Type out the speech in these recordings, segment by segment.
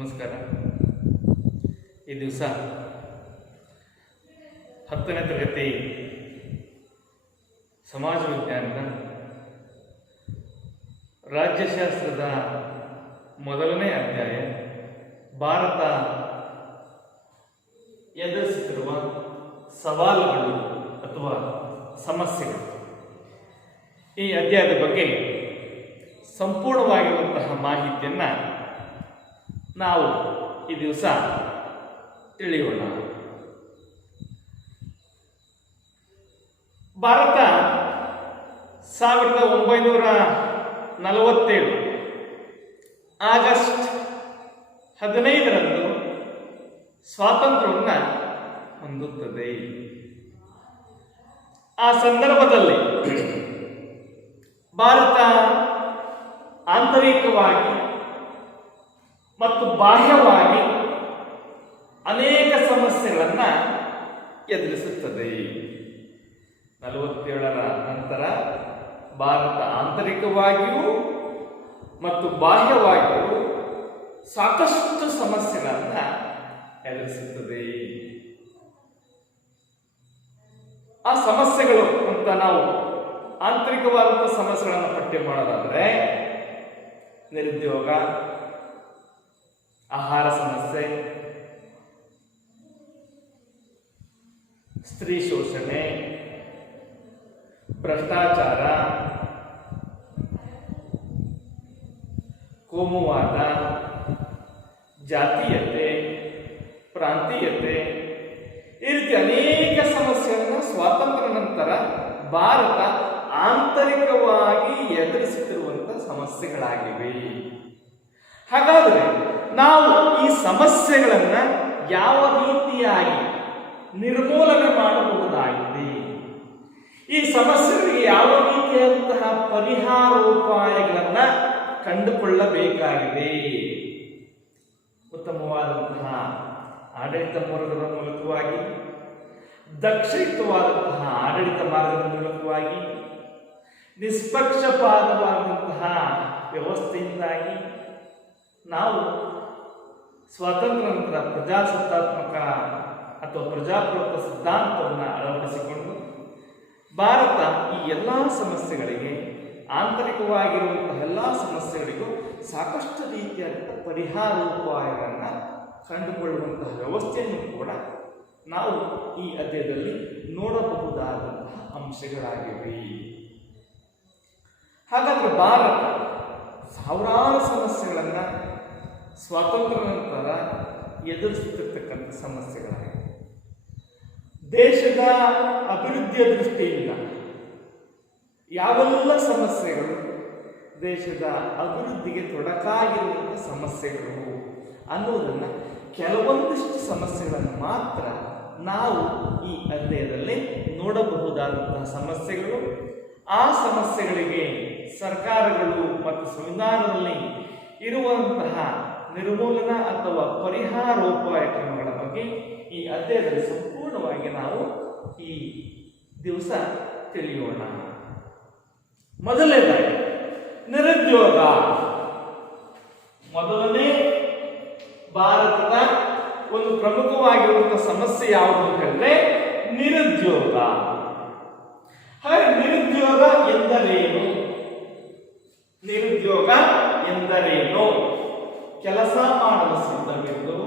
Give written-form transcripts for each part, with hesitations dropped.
ನಮಸ್ಕಾರ. ಈ ದಿವಸ 10ನೇ ತರಗತಿ ಸಮಾಜ ವಿಜ್ಞಾನದ ರಾಜ್ಯಶಾಸ್ತ್ರದ ಮೊದಲನೇ ಅಧ್ಯಾಯ ಭಾರತ ಎದುರಿಸುತ್ತಿರುವ ಸವಾಲುಗಳು ಅಥವಾ ಸಮಸ್ಯೆಗಳು, ಈ ಅಧ್ಯಾಯದ ಬಗ್ಗೆ ಸಂಪೂರ್ಣವಾಗಿರುವಂತಹ ಮಾಹಿತಿಯನ್ನು ನಾವು ಈ ದಿವಸ ತಿಳಿಯೋಣ. ಭಾರತ 1947 ಆಗಸ್ಟ್ 15ರಂದು ಸ್ವಾತಂತ್ರ್ಯವನ್ನು ಹೊಂದುತ್ತದೆ. ಆ ಸಂದರ್ಭದಲ್ಲಿ ಭಾರತ ಆಂತರಿಕವಾಗಿ ಮತ್ತು ಬಾಹ್ಯವಾಗಿ ಅನೇಕ ಸಮಸ್ಯೆಗಳನ್ನು ಎದುರಿಸುತ್ತದೆ. 47ರ ನಂತರ ಭಾರತ ಆಂತರಿಕವಾಗಿಯೂ ಮತ್ತು ಬಾಹ್ಯವಾಗಿಯೂ ಸಾಕಷ್ಟು ಸಮಸ್ಯೆಗಳನ್ನು ಎದುರಿಸುತ್ತದೆ. ಆ ಸಮಸ್ಯೆಗಳು ಅಂತ ನಾವು ಆಂತರಿಕವಾದಂಥ ಸಮಸ್ಯೆಗಳನ್ನು ಪಟ್ಟಿ ಮಾಡೋದಾದರೆ ನಿರುದ್ಯೋಗ, ಆಹಾರ ಸಮಸ್ಯೆ, ಸ್ತ್ರೀ ಶೋಷಣೆ, ಭ್ರಷ್ಟಾಚಾರ, ಕೋಮುವಾದ, ಜಾತೀಯತೆ, ಪ್ರಾಂತೀಯತೆ, ಈ ರೀತಿ ಅನೇಕ ಸಮಸ್ಯೆಗಳನ್ನು ಸ್ವಾತಂತ್ರ್ಯ ನಂತರ ಭಾರತ ಆಂತರಿಕವಾಗಿ ಎದುರಿಸುತ್ತಿರುವಂತಹ ಸಮಸ್ಯೆಗಳಾಗಿವೆ. ಹಾಗಾದರೆ ನಾವು ಈ ಸಮಸ್ಯೆಗಳನ್ನು ಯಾವ ರೀತಿಯಾಗಿ ನಿರ್ಮೂಲನೆ ಮಾಡಬಹುದಾಗಿದೆ, ಈ ಸಮಸ್ಯೆಗಳಿಗೆ ಯಾವ ರೀತಿಯಾದಂತಹ ಪರಿಹಾರೋಪಾಯಗಳನ್ನು ಕಂಡುಕೊಳ್ಳಬೇಕಾಗಿದೆ, ಉತ್ತಮವಾದಂತಹ ಆಡಳಿತ ಮಾರ್ಗದ ಮೂಲಕವಾಗಿ, ದಕ್ಷಯುತವಾದಂತಹ ಆಡಳಿತ ಮಾರ್ಗದ ಮೂಲಕವಾಗಿ, ನಿಷ್ಪಕ್ಷಪಾತವಾದಂತಹ ವ್ಯವಸ್ಥೆಯಿಂದಾಗಿ ನಾವು ಸ್ವಾತಂತ್ರ್ಯ ನಂತರ ಪ್ರಜಾಸತ್ತಾತ್ಮಕ ಅಥವಾ ಪ್ರಜಾಪ್ರಭುತ್ವ ಸಿದ್ಧಾಂತವನ್ನು ಅಳವಡಿಸಿಕೊಂಡು ಭಾರತ ಈ ಎಲ್ಲ ಸಮಸ್ಯೆಗಳಿಗೆ, ಆಂತರಿಕವಾಗಿರುವಂತಹ ಎಲ್ಲ ಸಮಸ್ಯೆಗಳಿಗೂ ಸಾಕಷ್ಟು ರೀತಿಯಾದ ಪರಿಹಾರೋಪಾಯಗಳನ್ನು ಕಂಡುಕೊಳ್ಳುವಂತಹ ವ್ಯವಸ್ಥೆಯನ್ನು ಕೂಡ ನಾವು ಈ ಅಧ್ಯಾಯದಲ್ಲಿ ನೋಡಬಹುದಾದಂತಹ ಅಂಶಗಳಾಗಿವೆ. ಹಾಗಾದರೆ ಭಾರತ ಸಾವಿರಾರು ಸಮಸ್ಯೆಗಳನ್ನು ಸ್ವಾತಂತ್ರ್ಯ ನಂತರ ಎದುರಿಸುತ್ತಿರ್ತಕ್ಕಂಥ ಸಮಸ್ಯೆಗಳಾಗಿವೆ. ದೇಶದ ಅಭಿವೃದ್ಧಿಯ ದೃಷ್ಟಿಯಿಂದ ಯಾವೆಲ್ಲ ಸಮಸ್ಯೆಗಳು ದೇಶದ ಅಭಿವೃದ್ಧಿಗೆ ತೊಡಕಾಗಿರುವಂಥ ಸಮಸ್ಯೆಗಳು ಅನ್ನೋದನ್ನು ಕೆಲವೊಂದಿಷ್ಟು ಸಮಸ್ಯೆಗಳನ್ನು ಮಾತ್ರ ನಾವು ಈ ಅಧ್ಯಾಯದಲ್ಲಿ ನೋಡಬಹುದಾದಂತಹ ಸಮಸ್ಯೆಗಳು. ಆ ಸಮಸ್ಯೆಗಳಿಗೆ ಸರ್ಕಾರಗಳು ಮತ್ತು ಸಂವಿಧಾನದಲ್ಲಿ ಇರುವಂತಹ ನಿರ್ಮೂಲನಾ ಅಥವಾ ಪರಿಹಾರೋಪಾಯ ಕ್ರಮಗಳ ಬಗ್ಗೆ ಈ ಅಧ್ಯಾಯದಲ್ಲಿ ಸಂಪೂರ್ಣವಾಗಿ ನಾವು ಈ ದಿವಸ ತಿಳಿಯೋಣ. ಮೊದಲನೇದಾಗಿ ನಿರುದ್ಯೋಗ. ಮೊದಲನೇ ಭಾರತದ ಒಂದು ಪ್ರಮುಖವಾಗಿರುವಂತಹ ಸಮಸ್ಯೆ ಯಾವುದು ಅಂತ ಹೇಳಿದ್ರೆ ನಿರುದ್ಯೋಗ. ಹಾಗೆ ನಿರುದ್ಯೋಗ ಎಂದರೇನು? ನಿರುದ್ಯೋಗ ಎಂದರೇನು? ಕೆಲಸ ಮಾಡಲು ಸಿದ್ಧವಿದ್ದು,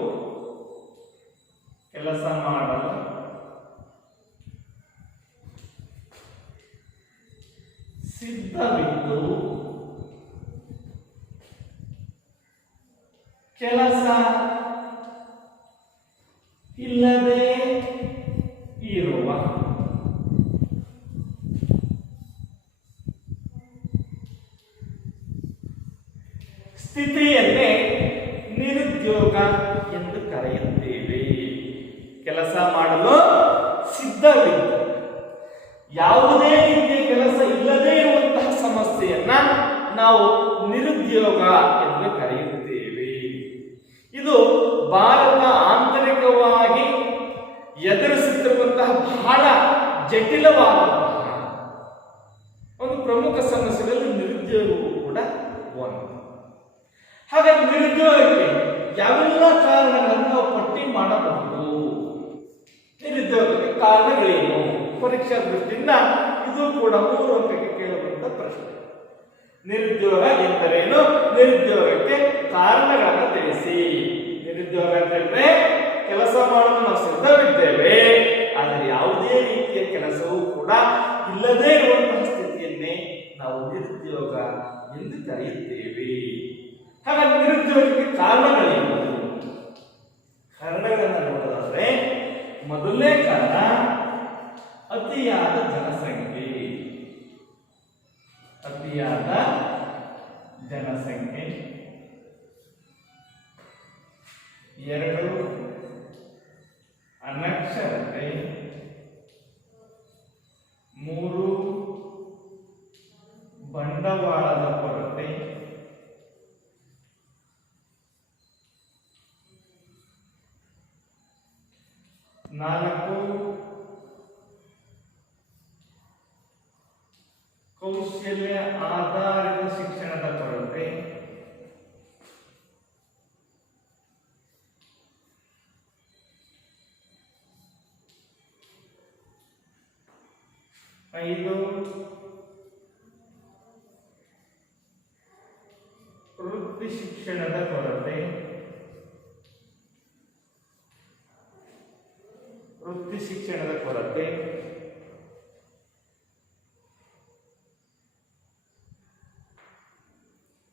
ಕೆಲಸ ಮಾಡಲು ಸಿದ್ಧವಿದ್ದು, ಕೆಲಸ ಇಲ್ಲದೆ ಇರುವ, ಸ್ಥಿತಿಯನ್ನೇ ನಿರುದ್ಯೋಗ ಎಂದು ಕರೆಯುತ್ತೇವೆ. ಕೆಲಸ ಮಾಡಲು ಸಿದ್ಧವಿದ್ದು, ಯಾವುದೇ ರೀತಿಯ ಕೆಲಸ ಇಲ್ಲದೇ ಇರುವಂತಹ ಸಮಸ್ಯೆಯನ್ನ ನಾವು ನಿರುದ್ಯೋಗ ಎಂದು ಕರೆಯುತ್ತೇವೆ. ಇದು ಭಾರತ ಆಂತರಿಕವಾಗಿ ಎದುರಿಸುತ್ತಿರುವಂತಹ ಬಹಳ ಜಟಿಲವಾದಂತಹ ಒಂದು ಪ್ರಮುಖ ಸಮಸ್ಯೆಗಳಲ್ಲಿ ನಿರುದ್ಯೋಗವು ಕೂಡ ಒಂದು. ಹಾಗಾಗಿ ನಿರುದ್ಯೋಗಕ್ಕೆ ಯಾವೆಲ್ಲ ಕಾರಣಗಳನ್ನು ನಾವು ಪಟ್ಟಿ ಮಾಡಬಹುದು. ನಿರುದ್ಯೋಗಕ್ಕೆ ಕಾರಣಗಳೇನು? ಪರೀಕ್ಷಾ ದೃಷ್ಟಿಯಿಂದ ಇದು ಕೂಡ 3 ಅಂಕಕ್ಕೆ ಕೇಳುವಂತ ಪ್ರಶ್ನೆ. ನಿರುದ್ಯೋಗ ಎಂದರೇನು? ನಿರುದ್ಯೋಗಕ್ಕೆ ಕಾರಣಗಳನ್ನು ತಿಳಿಸಿ. ನಿರುದ್ಯೋಗ ಅಂತ ಹೇಳಿದ್ರೆ ಕೆಲಸ ಮಾಡಲು ನಾವು ಸಿದ್ಧವಿದ್ದೇವೆ, ಆದರೆ ಯಾವುದೇ ರೀತಿಯ ಕೆಲಸವೂ ಕೂಡ ಇಲ್ಲದೇ ಇರುವಂತಹ ಸ್ಥಿತಿಯನ್ನೇ ನಾವು ನಿರುದ್ಯೋಗ ಎಂದು ಕರೆಯುತ್ತೇವೆ. ಹಾಗಾಗಿ ನಿರುದ್ಯೋಗಕ್ಕೆ ಕಾರಣಗಳೇನು? ಕಾರಣಗಳನ್ನು ನೋಡೋದಾದ್ರೆ ಮೊದಲನೇ ಕಾರಣ ಅತಿಯಾದ ಜನಸಂಖ್ಯೆ. ಅತಿಯಾದ ಜನಸಂಖ್ಯೆ. 2 ಅನಕ್ಷರತೆ. 3 ಬಂಡವಾಳದ ಕೊರತೆ. 4 ಕೌಶಲ್ಯ ಆಧಾರಿತ ಶಿಕ್ಷಣದ ಕೊರತೆ. 5 ವೃತ್ತಿ ಶಿಕ್ಷಣದ ಕೊರತೆ. ವೃತ್ತಿ ಶಿಕ್ಷಣದ ಕೊರತೆ.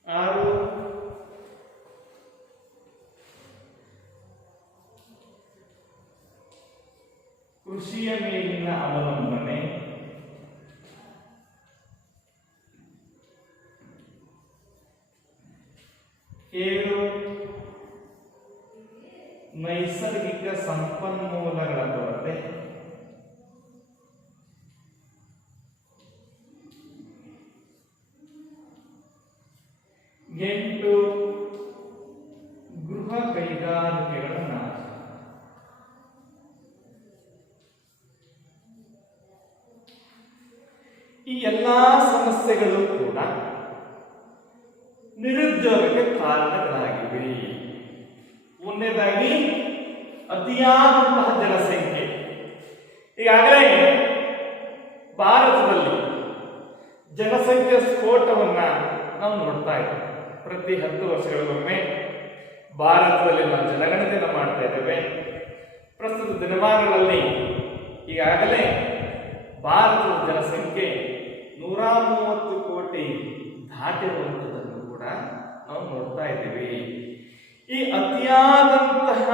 6 ಕೃಷಿಯ ಮೇಲಿನ ಅವಲಂಬನೆ. 7 ನೈಸರ್ಗಿಕ ಸಂಪನ್ಮೂಲಗಳ ಕೊರತೆ. 8 ಗೃಹ ಕೈಗಾರಿಕೆಗಳ ನಾಶ. ಈ ಎಲ್ಲಾ ಸಮಸ್ಯೆಗಳು ಕೂಡ ನಿರುದ್ಯೋಗಕ್ಕೆ ಕಾರಣಗಳಾಗಿವೆ. ಒಂದನೇದಾಗಿ ಅತಿಯಾದಂತಹ ಜನಸಂಖ್ಯೆ. ಈಗಾಗಲೇ ಭಾರತದಲ್ಲಿ ಜನಸಂಖ್ಯೆ ಸ್ಫೋಟವನ್ನ ನಾವು ನೋಡ್ತಾ ಇದ್ದೇವೆ. ಪ್ರತಿ 10 ವರ್ಷಗಳಿಗೊಮ್ಮೆ ಭಾರತದಲ್ಲಿ ನಾವು ಜನಗಣತಿಯನ್ನು ಮಾಡ್ತಾ ಇದ್ದೇವೆ. ಪ್ರಸ್ತುತ ದಿನಮಾನಗಳಲ್ಲಿ ಈಗಾಗಲೇ ಭಾರತದ ಜನಸಂಖ್ಯೆ 130 ಕೋಟಿ ದಾಟಿರುವಂಥದ್ದನ್ನು ಕೂಡ ನಾವು ನೋಡ್ತಾ ಇದ್ದೀವಿ. ಈ ಅತಿಯಾದಂತಹ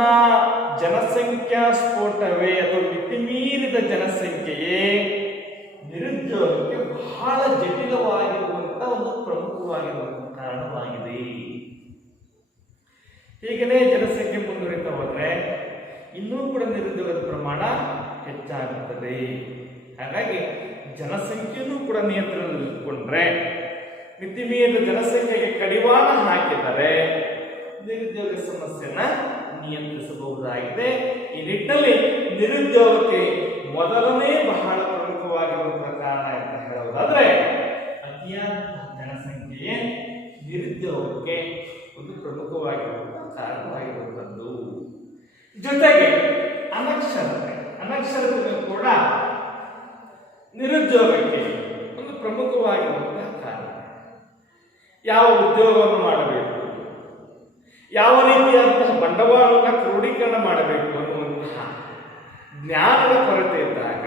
ಜನಸಂಖ್ಯಾ ಸ್ಫೋಟವೇ ಅಥವಾ ಮಿತಿಮೀರಿದ ಜನಸಂಖ್ಯೆಯೇ ನಿರುದ್ಯೋಗಕ್ಕೆ ಬಹಳ ಜಟಿಲವಾಗಿರುವಂತಹ ಒಂದು ಪ್ರಮುಖವಾಗಿರುವಂತಹ ಕಾರಣವಾಗಿದೆ. ಹೀಗನೇ ಜನಸಂಖ್ಯೆ ಮುಂದುವರಿತಾ ಹೋದ್ರೆ ಇನ್ನೂ ಕೂಡ ನಿರುದ್ಯೋಗದ ಪ್ರಮಾಣ ಹೆಚ್ಚಾಗುತ್ತದೆ. ಹಾಗಾಗಿ ಜನಸಂಖ್ಯೆಯನ್ನು ಕೂಡ ನಿಯಂತ್ರಣದಲ್ಲಿಟ್ಟುಕೊಂಡ್ರೆ, ಮಿತಿಮೀರಿದ ಜನಸಂಖ್ಯೆಗೆ ಕಡಿವಾಣ ಹಾಕಿದರೆ ನಿರುದ್ಯೋಗ ಸಮಸ್ಯೆನ ನಿಯಂತ್ರಿಸಬಹುದಾಗಿದೆ. ಈ ನಿಟ್ಟಿನಲ್ಲಿ ನಿರುದ್ಯೋಗಕ್ಕೆ ಮೊದಲನೇ ಬಹಳ ಪ್ರಮುಖವಾಗಿರುವಂತಹ ಕಾರಣ ಅಂತ ಹೇಳುವುದಾದ್ರೆ ಅತಿಯಾದ ಜನಸಂಖ್ಯೆಯೇ ನಿರುದ್ಯೋಗಕ್ಕೆ ಒಂದು ಪ್ರಮುಖವಾಗಿರುವಂತಹ ಕಾರಣವಾಗಿರುವಂಥದ್ದು. ಜೊತೆಗೆ ಅನಕ್ಷರತೆ ಕೂಡ ನಿರುದ್ಯೋಗಕ್ಕೆ ಒಂದು ಪ್ರಮುಖವಾಗಿರುವಂತಹ ಕಾರಣ. ಯಾವ ಉದ್ಯೋಗವನ್ನು ಮಾಡಬೇಕು, ಯಾವ ರೀತಿಯಾದಂತಹ ಬಂಡವಾಳವನ್ನು ಕ್ರೋಢೀಕರಣ ಮಾಡಬೇಕು ಅನ್ನುವಂತಹ ಜ್ಞಾನದ ಕೊರತೆ ಇದ್ದಾಗ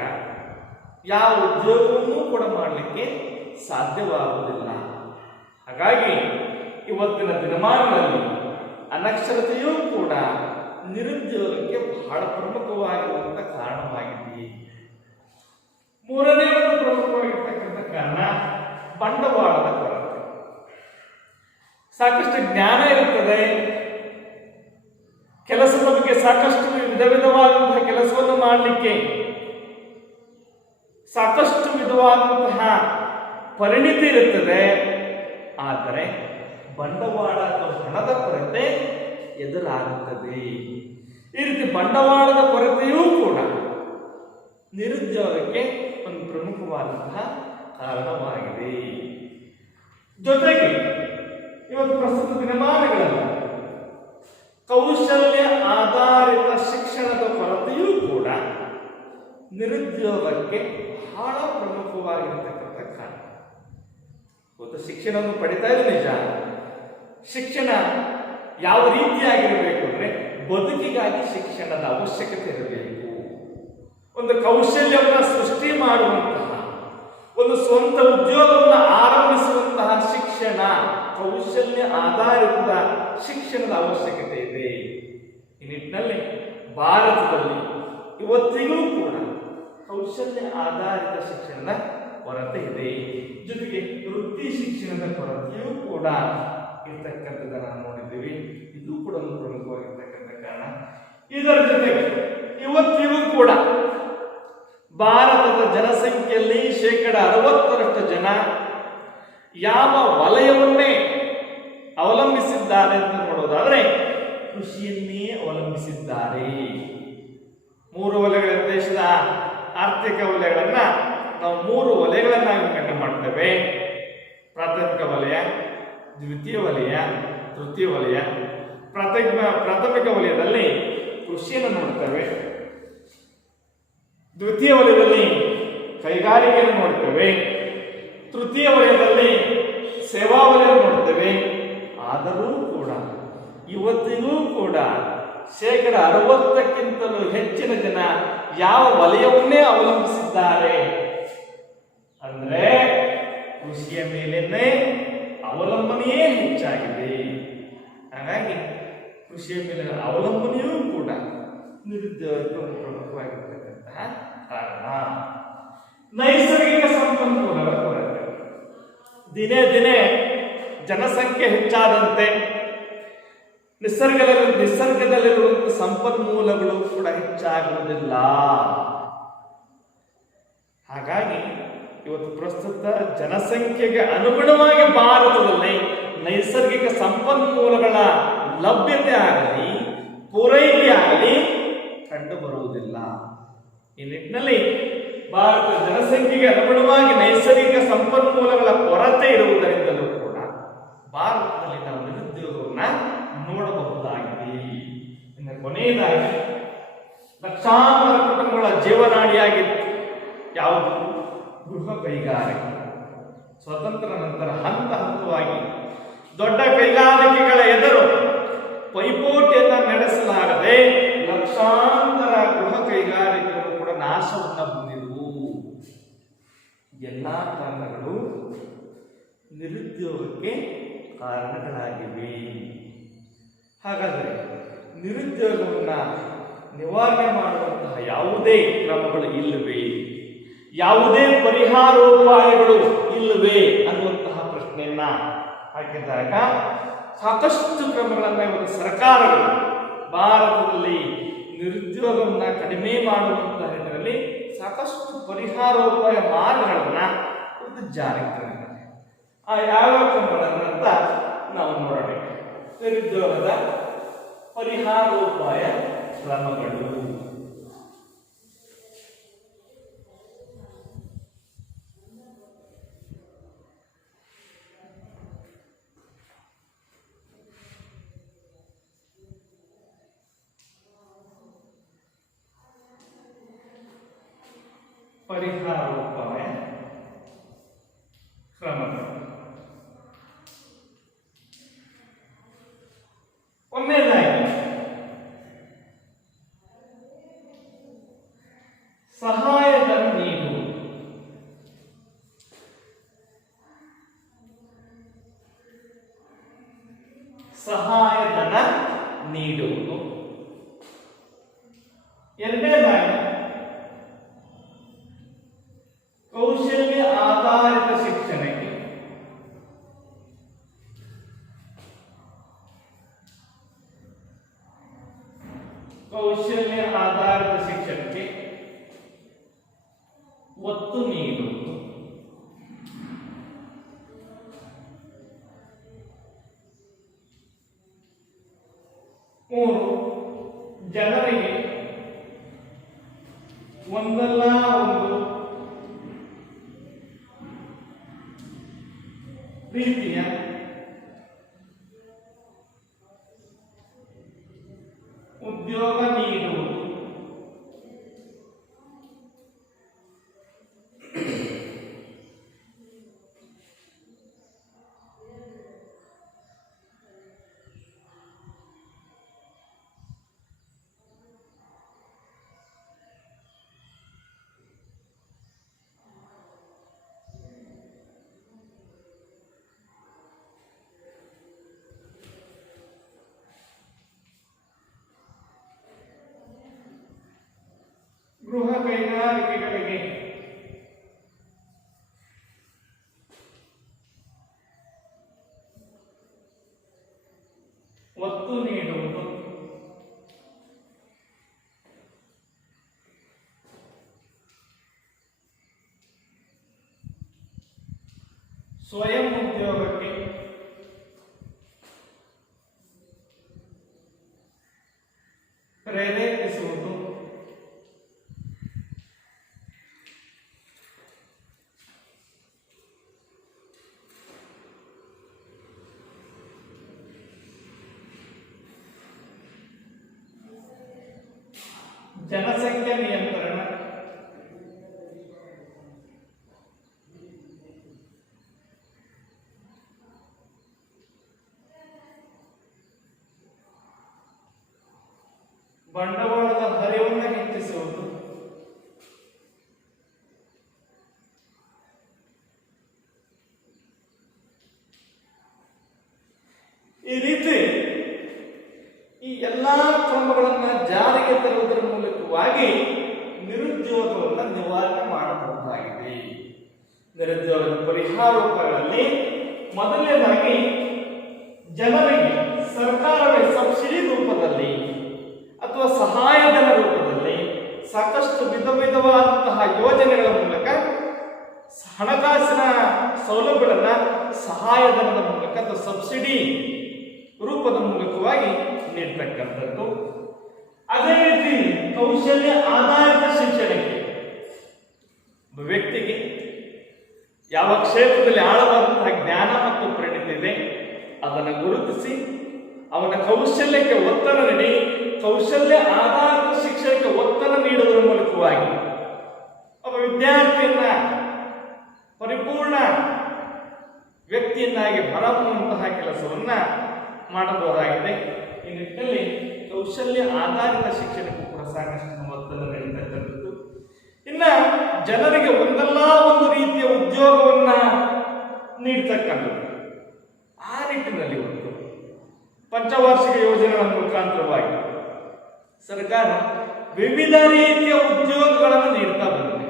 ಯಾವ ಉದ್ಯೋಗವನ್ನೂ ಕೂಡ ಮಾಡಲಿಕ್ಕೆ ಸಾಧ್ಯವಾಗುವುದಿಲ್ಲ. ಹಾಗಾಗಿ ಇವತ್ತಿನ ದಿನಮಾನಗಳಲ್ಲಿ ಅನಕ್ಷರತೆಯೂ ಕೂಡ ನಿರುದ್ಯೋಗಕ್ಕೆ ಬಹಳ ಪ್ರಮುಖವಾಗಿರುವಂತಹ ಕಾರಣವಾಗಿದೆ. ಮೂರನೇ ಒಂದು ಪ್ರಮುಖವಾಗಿರ್ತಕ್ಕಂಥ ಕಾರಣ ಬಂಡವಾಳದ ಕೊರತೆ. ಸಾಕಷ್ಟು ಜ್ಞಾನ ಇರುತ್ತದೆ, ಕೆಲಸದ ಬಗ್ಗೆ ಸಾಕಷ್ಟು ವಿಧ ವಿಧವಾದಂತಹ ಕೆಲಸವನ್ನು ಮಾಡಲಿಕ್ಕೆ ಸಾಕಷ್ಟು ವಿಧವಾದಂತಹ ಪರಿಣಿತಿ ಇರುತ್ತದೆ. ಆದರೆ ಬಂಡವಾಳ ಅಥವಾ ಹಣದ ಕೊರತೆ ಎದುರಾಗುತ್ತದೆ. ಈ ರೀತಿ ಬಂಡವಾಳದ ಕೊರತೆಯೂ ಕೂಡ ನಿರುದ್ಯೋಗಕ್ಕೆ ಒಂದು ಪ್ರಮುಖವಾದಂತಹ ಕಾರಣವಾಗಿದೆ. ಜೊತೆಗೆ ಇವತ್ತು ಪ್ರಸ್ತುತ ದಿನಮಾನಗಳಲ್ಲಿ ಕೌಶಲ್ಯ ಆಧಾರಿತ ಶಿಕ್ಷಣದ ಕೊರತೆಯೂ ಕೂಡ ನಿರುದ್ಯೋಗಕ್ಕೆ ಬಹಳ ಪ್ರಮುಖವಾಗಿರ್ತಕ್ಕಂಥ ಕಾರಣ. ಇವತ್ತು ಶಿಕ್ಷಣವನ್ನು ಪಡಿತಾ ಇದೆ ನಿಜ. ಶಿಕ್ಷಣ ಯಾವ ರೀತಿಯಾಗಿರಬೇಕು ಅಂದ್ರೆ ಬದುಕಿಗಾಗಿ ಶಿಕ್ಷಣದ ಅವಶ್ಯಕತೆ ಇರಬೇಕು. ಒಂದು ಕೌಶಲ್ಯವನ್ನು ಸೃಷ್ಟಿ ಮಾಡುವಂತಹ, ಒಂದು ಸ್ವಂತ ಉದ್ಯೋಗವನ್ನು ಆರಂಭಿಸುವಂತಹ ಶಿಕ್ಷಣ, ಕೌಶಲ್ಯ ಆಧಾರಿತ ಶಿಕ್ಷಣದ ಅವಶ್ಯಕತೆ ಇದೆ. ಈ ನಿಟ್ಟಿನಲ್ಲಿ ಭಾರತದಲ್ಲಿ ಇವತ್ತಿಗೂ ಕೂಡ ಕೌಶಲ್ಯ ಆಧಾರಿತ ಶಿಕ್ಷಣದ ಕೊರತೆ ಇದೆ. ಜೊತೆಗೆ ವೃತ್ತಿ ಶಿಕ್ಷಣದ ಕೊರತೆಯೂ ಕೂಡ ಇರ್ತಕ್ಕಂಥದ್ದನ್ನು ನಾವು ನೋಡಿದ್ದೀವಿ. ಇದು ಕೂಡ ಒಂದು ಪ್ರಮುಖವಾಗಿರ್ತಕ್ಕಂಥ ಕಾರಣ. ಇದರ ಜೊತೆಗೆ ಇವತ್ತಿಗೂ ಕೂಡ ಭಾರತದ ಜನಸಂಖ್ಯೆಯಲ್ಲಿ 60% ಜನ ಯಾವ ವಲಯವನ್ನೇ ಅವಲಂಬಿಸಿದ್ದಾರೆ ಅಂತ ನೋಡೋದಾದ್ರೆ ಕೃಷಿಯನ್ನೇ ಅವಲಂಬಿಸಿದ್ದಾರೆ. 3 ವಲಯಗಳ ದೇಶದ ಆರ್ಥಿಕ ವಲಯಗಳನ್ನ ನಾವು 3 ವಲಯಗಳನ್ನಾಗಿ ವಿಂಗಡಣೆ ಮಾಡ್ತೇವೆ. ಪ್ರಾಥಮಿಕ ವಲಯ, ದ್ವಿತೀಯ ವಲಯ, ತೃತೀಯ ವಲಯ. ಪ್ರಾಥಮಿಕ ವಲಯದಲ್ಲಿ ಕೃಷಿಯನ್ನು ನೋಡ್ತೇವೆ. ದ್ವಿತೀಯ ವಲಯದಲ್ಲಿ ಕೈಗಾರಿಕೆಯನ್ನು ನೋಡ್ತೇವೆ. ತೃತೀಯ ವಲಯದಲ್ಲಿ ಸೇವಾ ವಲಯ ನೋಡ್ತೇವೆ. ಆದರೂ ಕೂಡ ಇವತ್ತಿಗೂ ಕೂಡ 60%ಕ್ಕಿಂತಲೂ ಹೆಚ್ಚಿನ ಜನ ಯಾವ ವಲಯವನ್ನೇ ಅವಲಂಬಿಸಿದ್ದಾರೆ ಅಂದ್ರೆ ಕೃಷಿಯ ಮೇಲೇನೆ ಅವಲಂಬನೆಯೇ ಹೆಚ್ಚಾಗಿದೆ. ಹಾಗಾಗಿ ಕೃಷಿಯ ಮೇಲಿನ ಅವಲಂಬನೆಯೂ ಕೂಡ ನಿರುದ್ಯೋಗಕ್ಕೆ ಪ್ರಮುಖವಾಗಿರ್ತಕ್ಕಂತಹ ಕಾರಣ. ನೈಸರ್ಗಿಕ ಸಂಪನ್ಮೂಲಗಳ ಕೊರತೆ. ದಿನೇ ದಿನೇ ಜನಸಂಖ್ಯೆ ಹೆಚ್ಚಾದಂತೆ ನಿಸರ್ಗದಲ್ಲಿರುವಂತಹ ಸಂಪನ್ಮೂಲಗಳು ಕೂಡ ಹೆಚ್ಚಾಗುವುದಿಲ್ಲ. ಹಾಗಾಗಿ ಇವತ್ತು ಪ್ರಸ್ತುತ ಜನಸಂಖ್ಯೆಗೆ ಅನುಗುಣವಾಗಿ ಭಾರತದಲ್ಲಿ ನೈಸರ್ಗಿಕ ಸಂಪನ್ಮೂಲಗಳ ಲಭ್ಯತೆ ಆಗಲಿ ಪೂರೈಕೆ ಆಗಲಿ ಕಂಡು ಬರುವುದಿಲ್ಲ. ಈ ನಿಟ್ಟಿನಲ್ಲಿ ಭಾರತದ ಜನಸಂಖ್ಯೆಗೆ ಅನುಗುಣವಾಗಿ ನೈಸರ್ಗಿಕ ಸಂಪನ್ಮೂಲಗಳ ಕೊರತೆ ಇರುವುದರಿಂದಲೂ ಕೂಡ ಭಾರತದಲ್ಲಿ ನಾವು ನಿರುದ್ಯೋಗವನ್ನ ನೋಡಬಹುದಾಗಿದೆ. ಇನ್ನು ಕೊನೆಯದಾಗಿ ಲಕ್ಷಾಂತರ ಕುಟುಂಬಗಳ ಜೀವನಾಡಿಯಾಗಿತ್ತು ಯಾವುದು? ಗೃಹ ಕೈಗಾರಿಕೆ. ಸ್ವತಂತ್ರ ನಂತರ ಹಂತ ಹಂತವಾಗಿ ದೊಡ್ಡ ಕೈಗಾರಿಕೆಗಳ ಎದುರು ಪೈಪೋಟಿಯನ್ನ ನಡೆಸಲಾಗದೆ ಲಕ್ಷಾಂತರ ಗೃಹ ಕೈಗಾರಿಕೆಗಳು ಕೂಡ ನಾಶವನ್ನ ಹೊಂದಿದವು. ಎಲ್ಲಾ ಕಾರಣಗಳು ನಿರುದ್ಯೋಗಕ್ಕೆ ಕಾರಣಗಳಾಗಿವೆ. ಹಾಗಾದರೆ ನಿರುದ್ಯೋಗವನ್ನ ನಿವಾರಣೆ ಮಾಡುವಂತಹ ಯಾವುದೇ ಕ್ರಮಗಳು ಇಲ್ಲವೇ, ಯಾವುದೇ ಪರಿಹಾರೋಪಾಯಗಳು ಇಲ್ಲವೇ ಅನ್ನುವಂತಹ ಪ್ರಶ್ನೆಯನ್ನ ಹಾಕಿದಾಗ ಸಾಕಷ್ಟು ಕ್ರಮಗಳನ್ನ ಇವತ್ತು ಸರ್ಕಾರಗಳು ಭಾರತದಲ್ಲಿ ನಿರುದ್ಯೋಗವನ್ನ ಕಡಿಮೆ ಮಾಡುವಂತಹ ನಿಟ್ಟಿನಲ್ಲಿ ಸಾಕಷ್ಟು ಪರಿಹಾರೋಪಾಯ ಮಾರ್ಗಗಳನ್ನ ಇವತ್ತು ಜಾರಿಗೆ ತಂದಿದ್ದಾರೆ. ಆ ಯಾವ ಕ್ರಮಗಳನ್ನ ನಾವು ನೋಡೋಣ. ನಿರುದ್ಯೋಗದ ಪರಿಹಾರೋಪಾಯ ಕ್ರಮಗಳು. ಪರಿಹಾರೋಪಾಯ ಕ್ರಮಗಳು. ಒಂದನೇದಾಗಿ ಸಹಾಯಧನ ನೀಡುವುದು. ಸಹಾಯಧನ ನೀಡುವುದು. ಎರಡನೇದಾಗಿ ಕೌಶಲ್ಯ ಆಧಾರಿತ ಶಿಕ್ಷಣಕ್ಕೆ ಒತ್ತು ನೀಡುವುದು. ಮೂರು, ಜನರಿಗೆ ಒಂದಲ್ಲ ಒಂದು ರೀತಿಯ ಕೈಗಾರಿಕೆಗಳಿಗೆ ಒತ್ತು ನೀಡುವುದು, ಸ್ವಯಂ ಉದ್ಯೋಗಕ್ಕೆ ಪ್ರೇರೇಪಿಸುವುದು, ಜನಸಂಖ್ಯಾ ನಿಯಂತ್ರಣ, ಬಂಡವಾಳದ ಹರಿವನ್ನು ಹೆಚ್ಚಿಸುವುದು, ಈ ರೀತಿ ಈ ಎಲ್ಲಾ ಕ್ರಮಗಳನ್ನು ಜಾರಿಗೆ ತರುವುದರ ಮೂಲಕವಾಗಿ ನಿರುದ್ಯೋಗವನ್ನು ನಿವಾರಣೆ ಮಾಡಬಹುದಾಗಿದೆ. ನಿರುದ್ಯೋಗದ ಪರಿಹಾರೋಪಾಯಗಳಲ್ಲಿ ಮೊದಲನೇದಾಗಿ ಜನರಿಗೆ ಸರ್ಕಾರವೇ ಸಬ್ಸಿಡಿ ರೂಪದಲ್ಲಿ ಅಥವಾ ಸಹಾಯಧನ ರೂಪದಲ್ಲಿ ಸಾಕಷ್ಟು ವಿಧವಾದಂತಹ ಯೋಜನೆಗಳ ಮೂಲಕ ಹಣಕಾಸಿನ ಸೌಲಭ್ಯಗಳನ್ನ ಸಹಾಯಧನದ ಮೂಲಕ ಅಥವಾ ಸಬ್ಸಿಡಿ ರೂಪದ ಮೂಲಕವಾಗಿ ನೀಡತಕ್ಕಂಥದ್ದು. ಅದೇ ರೀತಿ ಕೌಶಲ್ಯ ಆಧಾರಿತ ಶಿಕ್ಷಣಕ್ಕೆ ಒಬ್ಬ ವ್ಯಕ್ತಿಗೆ ಯಾವ ಕ್ಷೇತ್ರದಲ್ಲಿ ಆಳವಾದಂತಹ ಜ್ಞಾನ ಮತ್ತು ಪರಿಣಿತಿ ಇದೆ ಅದನ್ನು ಗುರುತಿಸಿ ಅವನ ಕೌಶಲ್ಯಕ್ಕೆ ಒತ್ತಡ ನೀಡಿ ಕೌಶಲ್ಯ ಆಧಾರಿತ ಶಿಕ್ಷಣಕ್ಕೆ ಒತ್ತಡ ನೀಡುವುದರ ಮೂಲಕವಾಗಿ ಒಬ್ಬ ವಿದ್ಯಾರ್ಥಿಯನ್ನ ಪರಿಪೂರ್ಣ ವ್ಯಕ್ತಿಯನ್ನಾಗಿ ಹೊರಬರುವಂತಹ ಕೆಲಸವನ್ನ ಮಾಡಬಹುದಾಗಿದೆ. ಈ ನಿಟ್ಟಿನಲ್ಲಿ ಕೌಶಲ್ಯ ಆಧಾರಿತ ಶಿಕ್ಷಣಕ್ಕೂ ಕೂಡ ಸಾಕಷ್ಟು ಒತ್ತಡ ನೀಡತಕ್ಕಂಥದ್ದು. ಇನ್ನ ಜನರಿಗೆ ಒಂದಲ್ಲ ಒಂದು ರೀತಿಯ ಉದ್ಯೋಗವನ್ನ ನೀಡತಕ್ಕಂಥದ್ದು. ಆ ನಿಟ್ಟಿನಲ್ಲಿ ಒಂದು ಪಂಚವಾರ್ಷಿಕ ಯೋಜನೆಗಳ ಮುಖಾಂತರವಾಗಿ ಸರ್ಕಾರ ವಿವಿಧ ರೀತಿಯ ಉದ್ಯೋಗಗಳನ್ನು ನೀಡ್ತಾ ಬಂದಿದೆ.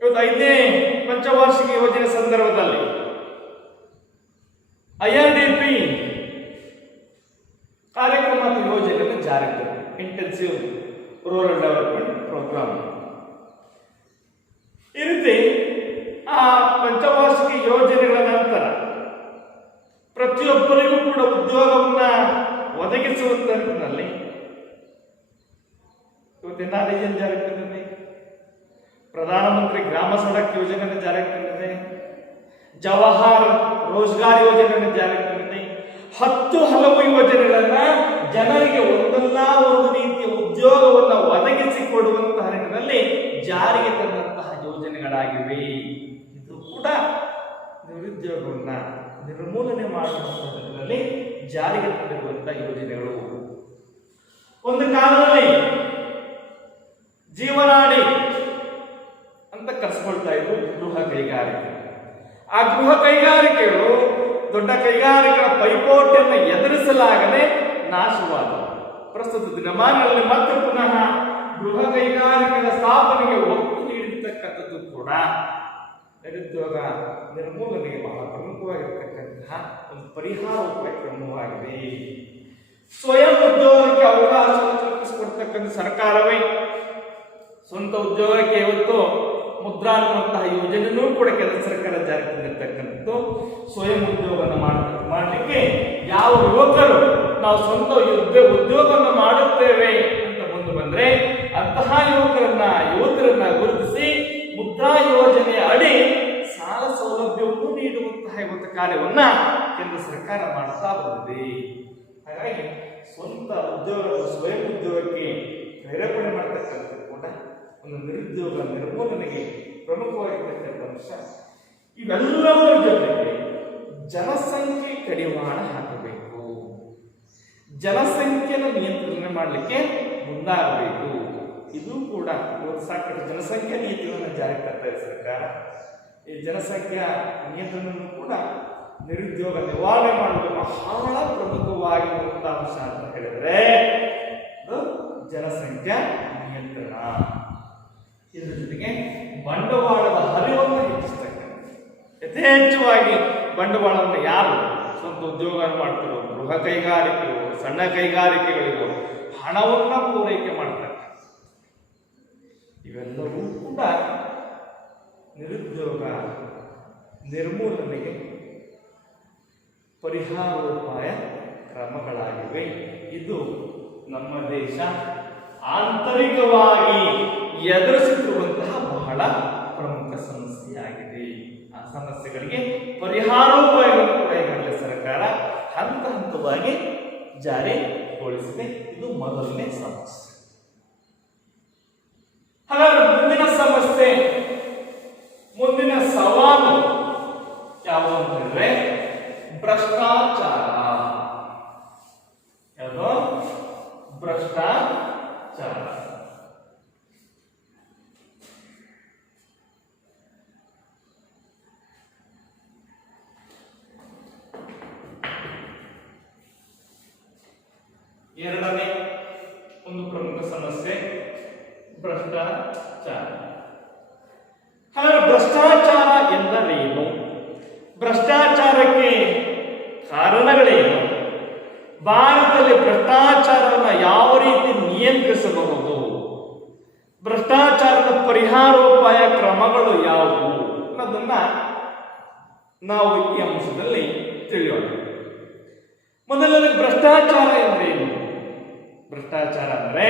ಇವತ್ತು 5ನೇ ಪಂಚವಾರ್ಷಿಕ ಯೋಜನೆ ಸಂದರ್ಭದಲ್ಲಿ IRDP ಕಾರ್ಯಕ್ರಮ ಮತ್ತು ಯೋಜನೆಯನ್ನು ಜಾರಿಗೆ ತಂದಿದೆ. Intensive rural development program. ಈ ರೀತಿ ಆ ಪಂಚವಾರ್ಷಿಕ ಯೋಜನೆಗಳ ನಂತರ ಪ್ರತಿಯೊಬ್ಬರಿಗೂ ಕೂಡ ಉದ್ಯೋಗವನ್ನ ಒದಗಿಸುವಂತ ನಿಟ್ಟಿನಲ್ಲಿ ಇವತ್ತಿನ ಜಾರಿಗೆ ತಂದಿದೆ. ಪ್ರಧಾನಮಂತ್ರಿ ಗ್ರಾಮ ಸಡಕ್ ಯೋಜನೆಯನ್ನು ಜಾರಿಗೆ ತಂದಿದೆ. ಜವಾಹರ್ ರೋಜ್ಗಾರ್ ಯೋಜನೆಯನ್ನು ಜಾರಿಗೆ ತಂದಿದೆ. 10 ಹಲವು ಯೋಜನೆಗಳನ್ನ ಜನರಿಗೆ ಒಂದಲ್ಲ ಒಂದು ರೀತಿಯ ಉದ್ಯೋಗವನ್ನ ಒದಗಿಸಿಕೊಡುವಂತಹ ನಿಟ್ಟಿನಲ್ಲಿ ಜಾರಿಗೆ ತಂದಂತಹ ಯೋಜನೆಗಳಾಗಿವೆ. ಇದು ಕೂಡ ನಿರುದ್ಯೋಗವನ್ನ ನಿರ್ಮೂಲನೆ ಮಾಡುವಂತಹ ನಿಟ್ಟಿನಲ್ಲಿ ಜಾರಿಗೆ ತಂದಿರುವಂತಹ ಯೋಜನೆಗಳು. ಒಂದು ಕಾಲದಲ್ಲಿ ಜೀವನಾಡಿ ಅಂತ ಕರೆಸ್ಕೊಳ್ತಾ ಇದ್ರು ಗೃಹ ಕೈಗಾರಿಕೆ. ಆ ಗೃಹ ಕೈಗಾರಿಕೆಗಳು ದೊಡ್ಡ ಕೈಗಾರಿಕೆಗಳ ಪೈಪೋಟಿಯನ್ನು ಎದುರಿಸಲಾಗದೆ ನಾಶವಾದ ಪ್ರಸ್ತುತ ದಿನಮಾನಗಳಲ್ಲಿ ಮತ್ತೆ ಪುನಃ ಗೃಹ ಕೈಗಾರಿಕೆಗಳ ಸ್ಥಾಪನೆಗೆ ಒತ್ತು ನೀಡಿರ್ತಕ್ಕಂಥದ್ದು ಕೂಡ ನಿರುದ್ಯೋಗ ನಿರ್ಮೂಲನೆಗೆ ಬಹಳ ಪ್ರಮುಖವಾಗಿರ್ತಕ್ಕಂತಹ ಒಂದು ಪರಿಹಾರ ಉಪಕ್ರಮವಾಗಿದೆ. ಸ್ವಯಂ ಉದ್ಯೋಗಕ್ಕೆ ಅವಕಾಶವನ್ನು ಕಲ್ಪಿಸಿಕೊಡ್ತಕ್ಕಂಥ ಸರ್ಕಾರವೇ ಸ್ವಂತ ಉದ್ಯೋಗಕ್ಕೆ ಇವತ್ತು ಮುದ್ರಾ ಅನ್ನುವಂತಹ ಯೋಜನೆಯೂ ಕೂಡ ಕೇಂದ್ರ ಸರ್ಕಾರ ಜಾರಿ ತಂದಿರತಕ್ಕಂಥದ್ದು. ಸ್ವಯಂ ಉದ್ಯೋಗವನ್ನು ಮಾಡಲಿಕ್ಕೆ ಯಾವ ಯುವಕರು ನಾವು ಸ್ವಂತ ಉದ್ಯೋಗವನ್ನು ಮಾಡುತ್ತೇವೆ ಅಂತ ಮುಂದೆ ಬಂದ್ರೆ ಅಂತಹ ಯುವಕರನ್ನ ಗುರುತಿಸಿ ಮುದ್ರಾ ಯೋಜನೆಯ ಅಡಿ ಸಾಲ ಸೌಲಭ್ಯವನ್ನು ನೀಡುವಂತಹ ಇವತ್ತು ಕಾರ್ಯವನ್ನ ಕೇಂದ್ರ ಸರ್ಕಾರ ಮಾಡ್ತಾ ಬಂದಿದೆ. ಹಾಗಾಗಿ ಸ್ವಂತ ಉದ್ಯೋಗ ಸ್ವಯಂ ಉದ್ಯೋಗಕ್ಕೆ ಪ್ರೇರೇಪಣೆ ಮಾಡತಕ್ಕಂಥ ಕೂಡ ಒಂದು ನಿರುದ್ಯೋಗ ನಿರ್ಮೂಲನೆಗೆ ಪ್ರಮುಖವಾಗಿರ್ತಕ್ಕಂಥ ಅಂಶ. ಇವೆಲ್ಲವರ ಜೊತೆಗೆ ಜನಸಂಖ್ಯೆ ಕಡಿವಾಣ ಹಾಕಬೇಕು, ಜನಸಂಖ್ಯೆಯನ್ನು ನಿಯಂತ್ರಣ ಮಾಡಲಿಕ್ಕೆ ಮುಂದಾಗಬೇಕು. ಇದು ಕೂಡ ಇವತ್ತು ಸಾಕಷ್ಟು ಜನಸಂಖ್ಯಾ ನೀತಿಗಳನ್ನು ಜಾರಿಗೆ ತರ್ತಾ ಇದೆ ಸರ್ಕಾರ. ಈ ಜನಸಂಖ್ಯಾ ನಿಯಂತ್ರಣವನ್ನು ಕೂಡ ನಿರುದ್ಯೋಗ ನಿವಾರಣೆ ಮಾಡಲು ಬಹಳ ಪ್ರಮುಖವಾಗಿರುವಂತಹ ಅಂಶ ಅಂತ ಹೇಳಿದ್ರೆ ಅದು ಜನಸಂಖ್ಯಾ ನಿಯಂತ್ರಣ. ಇದರ ಜೊತೆಗೆ ಬಂಡವಾಳದ ಹರಿವನ್ನು ಹೆಚ್ಚಿಸ್ತಕ್ಕಂಥ, ಯಥೇಚ್ಛವಾಗಿ ಬಂಡವಾಳವನ್ನು ಯಾರು ಸ್ವಂತ ಉದ್ಯೋಗ ಮಾಡ್ತಾರೋ, ಗೃಹ ಕೈಗಾರಿಕೆಗಳು, ಸಣ್ಣ ಕೈಗಾರಿಕೆಗಳಿಗೂ ಹಣವನ್ನು ಪೂರೈಕೆ ಮಾಡ್ತಾರೆ. ಇವೆಲ್ಲವೂ ಕೂಡ ನಿರುದ್ಯೋಗ ನಿರ್ಮೂಲನೆಗೆ ಪರಿಹಾರೋಪಾಯ ಕ್ರಮಗಳಾಗಿವೆ. ಇದು ನಮ್ಮ ದೇಶ ಆಂತರಿಕವಾಗಿ ಎದುರಿಸುತ್ತಿರುವಂತಹ ಬಹಳ ಪ್ರಮುಖ ಸಮಸ್ಯೆಯಾಗಿದೆ. ಆ ಸಮಸ್ಯೆಗಳಿಗೆ ಪರಿಹಾರೋಪಾಯಗಳನ್ನು ಕೂಡ ಈಗಾಗಲೇ ಸರ್ಕಾರ ಹಂತ ಹಂತವಾಗಿ ಜಾರಿಗೊಳಿಸಿದೆ. ಇದು ಮೊದಲನೇ ಸಮಸ್ಯೆ. ಹಾಗಾದ್ರೆ ಮುಂದಿನ ಸಮಸ್ಯೆ, ಮುಂದಿನ ಸವಾಲು ಯಾವುದು ಅಂತಂದ್ರೆ ಭ್ರಷ್ಟಾಚಾರ. ಯಾವುದು? ಭ್ರಷ್ಟಾಚಾರ. ಎರಡನೇ ಒಂದು ಪ್ರಮುಖ ಸಮಸ್ಯೆ ಭ್ರಷ್ಟಾಚಾರ. ಹಾಗಾದ್ರೆ ಭ್ರಷ್ಟಾಚಾರ ಎಂದರೇನು? ಭ್ರಷ್ಟಾಚಾರಕ್ಕೆ ಕಾರಣಗಳೇನು? ಭಾರತದಲ್ಲಿ ಭ್ರಷ್ಟಾಚಾರವನ್ನು ಯಾವ ರೀತಿ ನಿಯಂತ್ರಿಸಬಹುದು? ಭ್ರಷ್ಟಾಚಾರದ ಪರಿಹಾರೋಪಾಯ ಕ್ರಮಗಳು ಯಾವುವು ಅನ್ನೋದನ್ನ ನಾವು ಈ ಅಂಶದಲ್ಲಿ ತಿಳಿಯೋಣ. ಮೊದಲನೇ ಭ್ರಷ್ಟಾಚಾರ ಎಂದರೇನು? ಭ್ರಷ್ಟಾಚಾರ ಅಂದ್ರೆ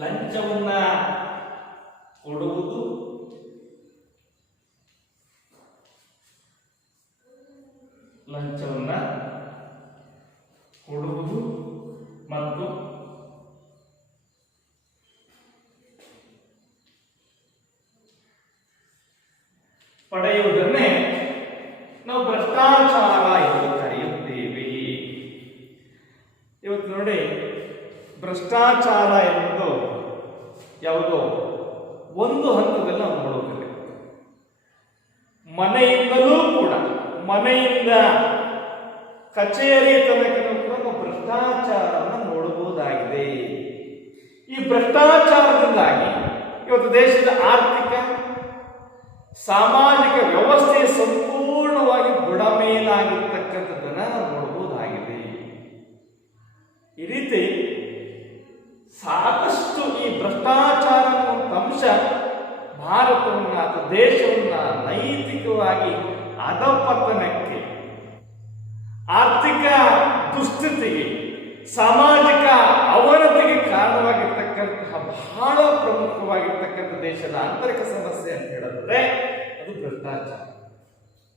ಲಂಚವನ್ನ ಕೊಡುವುದು, ಲಂಚವನ್ನ ಕೊಡುವುದು ಮತ್ತು ಪಡೆಯುವುದನ್ನೇ ನಾವು ಭ್ರಷ್ಟಾಚಾರ ಎಂದು ಕರೆಯುತ್ತೇವೆ. ಇವತ್ತು ನೋಡಿ, ಭ್ರಷ್ಟಾಚಾರ ಎನ್ನುವುದು ಯಾವುದೋ ಒಂದು ಹಂತದಲ್ಲಿ ನಾವು ನೋಡುವುದಿಲ್ಲ. ಮನೆಯಿಂದಲೂ ಕೂಡ, ಮನೆಯಿಂದ ಕಚೇರಿ ತನಕ ಕೂಡ ನಾವು ಭ್ರಷ್ಟಾಚಾರವನ್ನು ನೋಡಬಹುದಾಗಿದೆ. ಈ ಭ್ರಷ್ಟಾಚಾರದಿಂದಾಗಿ ಇವತ್ತು ದೇಶದ ಆರ್ಥಿಕ ಸಾಮಾಜಿಕ ವ್ಯವಸ್ಥೆ ಸಂಪೂರ್ಣವಾಗಿ ಬುಡಮೇಲಾಗಿರ್ತಕ್ಕಂಥದ್ದನ್ನ ನಾವು ನೋಡಬಹುದಾಗಿದೆ. ಈ ರೀತಿ ಸಾಕಷ್ಟು ಈ ಭ್ರಷ್ಟಾಚಾರ ಅಂಶ ಭಾರತವನ್ನ ಅಥವಾ ದೇಶವನ್ನ ನೈತಿಕವಾಗಿ ಅಧಪತನಕ್ಕೆ, ಆರ್ಥಿಕ ದುಸ್ಥಿತಿಗೆ, ಸಾಮಾಜಿಕ ಅವನತಿಗೆ ಕಾರಣವಾಗಿರ್ತಕ್ಕಂತಹ ಬಹಳ ಪ್ರಮುಖವಾಗಿರ್ತಕ್ಕಂಥ ದೇಶದ ಆಂತರಿಕ ಸಮಸ್ಯೆ ಅಂತ ಹೇಳಿದ್ರೆ ಅದು ಭ್ರಷ್ಟಾಚಾರ.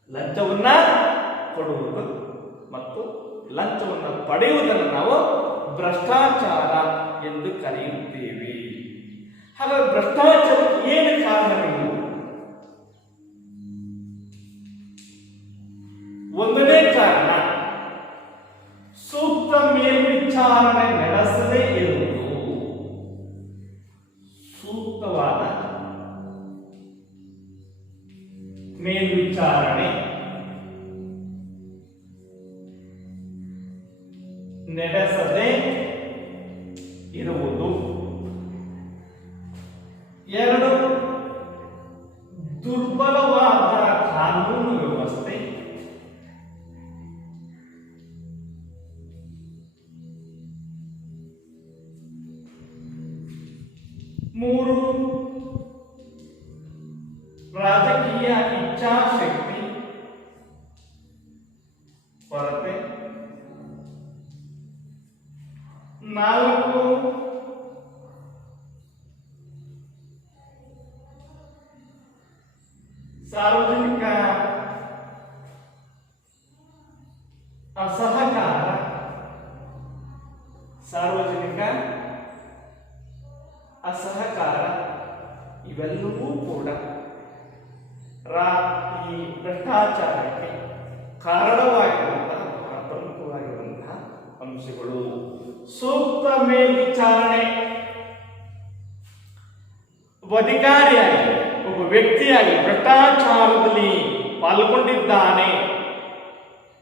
ಲಂಚವನ್ನ ಕೊಡುವುದು ಮತ್ತು ಲಂಚವನ್ನು ಪಡೆಯುವುದನ್ನು ನಾವು ಭ್ರಷ್ಟಾಚಾರ ಎಂದು ಕರೆಯುತ್ತೇವೆ. ಹಾಗಾದ್ರೆ ಭ್ರಷ್ಟಾಚಾರಕ್ಕೆ ಏನು ಕಾರಣಗಳು? ಒಂದನೇ ಕಾರಣ ಸೂಕ್ತ ಮೇಲ್ವಿಚಾರಣೆ ನಡೆಸದೇ ಇರುವುದು. ಸೂಕ್ತವಾದ ಮೇಲ್ವಿಚಾರಣೆ ನಡೆಸದೇ ಇರುವುದು. ಎರಡು, ದುರ್ಬಲವಾದ ಕಾನೂನು ವ್ಯವಸ್ಥೆ. ಮೂರು, ರಾಜಕೀಯ ಇಚ್ಛಾಶಕ್ತಿ ಕೊರತೆ. ನಾಲ್ಕು, ಸಾರ್ವಜನಿಕ ಅಸಹಕಾರ. ಸಾರ್ವಜನಿಕ ಅಸಹಕಾರ ಇವೆಲ್ಲವೂ ಕೂಡ ಈ ಭ್ರಷ್ಟಾಚಾರಕ್ಕೆ ಕಾರಣವಾಗಿರುವಂತಹ ಬಹಳ ಪ್ರಮುಖವಾಗಿರುವಂತಹ ಅಂಶಗಳು. ಸೂಕ್ತ ಮೇಲ್ವಿಚಾರಣೆ. ಒಬ್ಬ ಅಧಿಕಾರಿಯಾಗಿ, ಒಬ್ಬ ವ್ಯಕ್ತಿಯಾಗಿ ಭ್ರಷ್ಟಾಚಾರದಲ್ಲಿ ಪಾಲ್ಗೊಂಡಿದ್ದಾನೆ,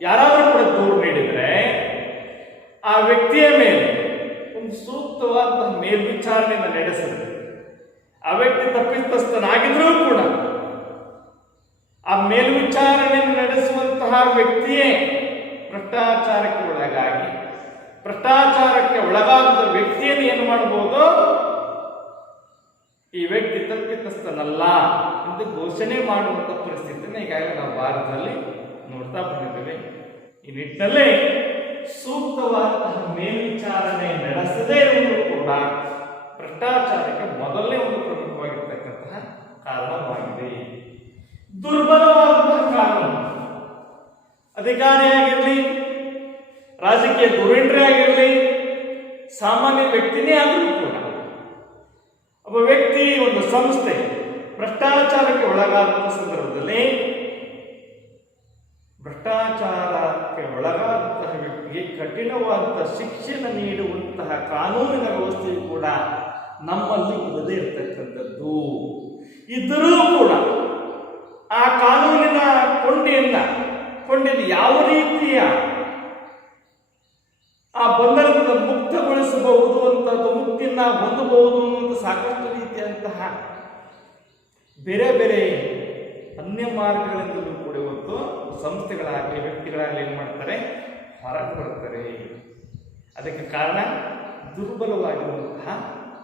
ಯಾರಾದರೂ ಕೂಡ ದೂರು ನೀಡಿದರೆ ಆ ವ್ಯಕ್ತಿಯ ಮೇಲೆ ಒಂದು ಸೂಕ್ತವಾದ ಮೇಲ್ವಿಚಾರಣೆಯನ್ನು ನಡೆಸಬೇಕು. ಆ ವ್ಯಕ್ತಿ ತಪ್ಪಿತಸ್ಥನಾಗಿದ್ರೂ ಕೂಡ ಆ ಮೇಲ್ವಿಚಾರಣೆಯನ್ನು ನಡೆಸುವಂತಹ ವ್ಯಕ್ತಿಯೇ ಭ್ರಷ್ಟಾಚಾರಕ್ಕೆ ಒಳಗಾಗಿ ಭ್ರಷ್ಟಾಚಾರಕ್ಕೆ ಒಳಗಾದ ವ್ಯಕ್ತಿಯನ್ನು ಏನು ಮಾಡಬಹುದು, ಈ ವ್ಯಕ್ತಿ ತಪ್ಪಿತಸ್ಥನಲ್ಲ ಎಂದು ಘೋಷಣೆ ಮಾಡುವಂತ ಪರಿಸ್ಥಿತಿಯನ್ನು ಈಗಾಗಲೇ ನಾವು ಭಾರತದಲ್ಲಿ ನೋಡ್ತಾ ಬಂದಿದ್ದೇವೆ. ಈ ನಿಟ್ಟಿನಲ್ಲಿ ಸೂಕ್ತವಾದಂತಹ ಮೇಲ್ವಿಚಾರಣೆ ನಡೆಸದೇ ಇರುವುದು ಕೂಡ ಭ್ರಷ್ಟಾಚಾರಕ್ಕೆ ಮೊದಲನೇ ಒಂದು ಪ್ರಮುಖವಾಗಿರ್ತಕ್ಕಂತಹ ಕಾರಣವಾಗಿದೆ. ದುರ್ಬಲವಾದಂತಹ ಕಾನೂನು, ಅಧಿಕಾರಿಯಾಗಿರಲಿ, ರಾಜಕೀಯ ಧುರೀಣರೇ ಆಗಿರಲಿ, ಸಾಮಾನ್ಯ ವ್ಯಕ್ತಿನೇ ಆದರೂ ಕೂಡ ಒಬ್ಬ ವ್ಯಕ್ತಿ, ಒಂದು ಸಂಸ್ಥೆ ಭ್ರಷ್ಟಾಚಾರಕ್ಕೆ ಒಳಗಾದಂತಹ ಸಂದರ್ಭದಲ್ಲಿ ಭ್ರಷ್ಟಾಚಾರಕ್ಕೆ ಒಳಗಾದಂತಹ ವ್ಯಕ್ತಿಗೆ ಕಠಿಣವಾದಂತಹ ಶಿಕ್ಷೆಯನ್ನು ನೀಡುವಂತಹ ಕಾನೂನಿನ ವ್ಯವಸ್ಥೆಯು ಕೂಡ ನಮ್ಮಲ್ಲಿ ಇಲ್ಲದೇ ಇರತಕ್ಕಂಥದ್ದು. ಇದ್ದರೂ ಕೂಡ ಆ ಕಾನೂನಿನ ಕೊಂಡಿಯನ್ನು ಯಾವ ರೀತಿಯ ಆ ಬಂಧನದಿಂದ ಮುಕ್ತಗೊಳಿಸಬಹುದು ಅಂತ, ಮುಕ್ತಿಯನ್ನ ಹೊಂದಬಹುದು ಅಂತ ಸಾಕಷ್ಟು ರೀತಿಯಂತಹ ಬೇರೆ ಬೇರೆ ಅನ್ಯ ಮಾರ್ಗಗಳಿಂದಲೂ ಕೂಡ ಇವತ್ತು ಸಂಸ್ಥೆಗಳಾಗಲಿ ವ್ಯಕ್ತಿಗಳಾಗಲಿ ಏನು ಮಾಡ್ತಾರೆ, ಹೊರಗೆ ಬರ್ತಾರೆ. ಅದಕ್ಕೆ ಕಾರಣ ದುರ್ಬಲವಾಗಿರುವಂತಹ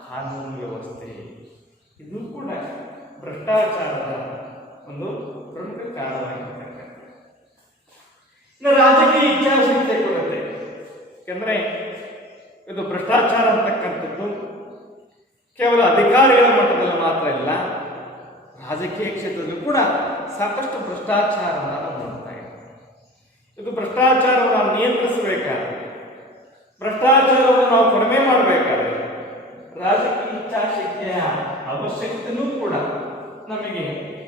ಕಾನೂನು ವ್ಯವಸ್ಥೆ. ಇದು ಕೂಡ ಭ್ರಷ್ಟಾಚಾರದ ಒಂದು ಪ್ರಮುಖ ಕಾರಣವಾಗಿರ್ತಕ್ಕಂಥ. ಇನ್ನು ರಾಜಕೀಯ ಇಚ್ಛಾಶಕ್ತಿ ಕೊಡುತ್ತೆ. ಯಾಕಂದ್ರೆ ಇದು ಭ್ರಷ್ಟಾಚಾರ ಅಂತಕ್ಕಂಥದ್ದು ಕೇವಲ ಅಧಿಕಾರಿಗಳ ಮಟ್ಟದಲ್ಲಿ ಮಾತ್ರ ಇಲ್ಲ, ರಾಜಕೀಯ ಕ್ಷೇತ್ರದಲ್ಲೂ ಕೂಡ ಸಾಕಷ್ಟು ಭ್ರಷ್ಟಾಚಾರವನ್ನು ನಾವು ನೋಡ್ತಾ ಇದ್ದೇವೆ. ಇದು ಭ್ರಷ್ಟಾಚಾರವನ್ನು ನಾವು ನಿಯಂತ್ರಿಸಬೇಕಾದ್ರೆ, ಭ್ರಷ್ಟಾಚಾರವನ್ನು ನಾವು ಕಡಿಮೆ ಮಾಡಬೇಕಾದ್ರೆ ರಾಜಕೀಯ ಇಚ್ಛಾಶಕ್ತಿಯ ಅವಶ್ಯಕತೆಯೂ ಕೂಡ ನಮಗೆ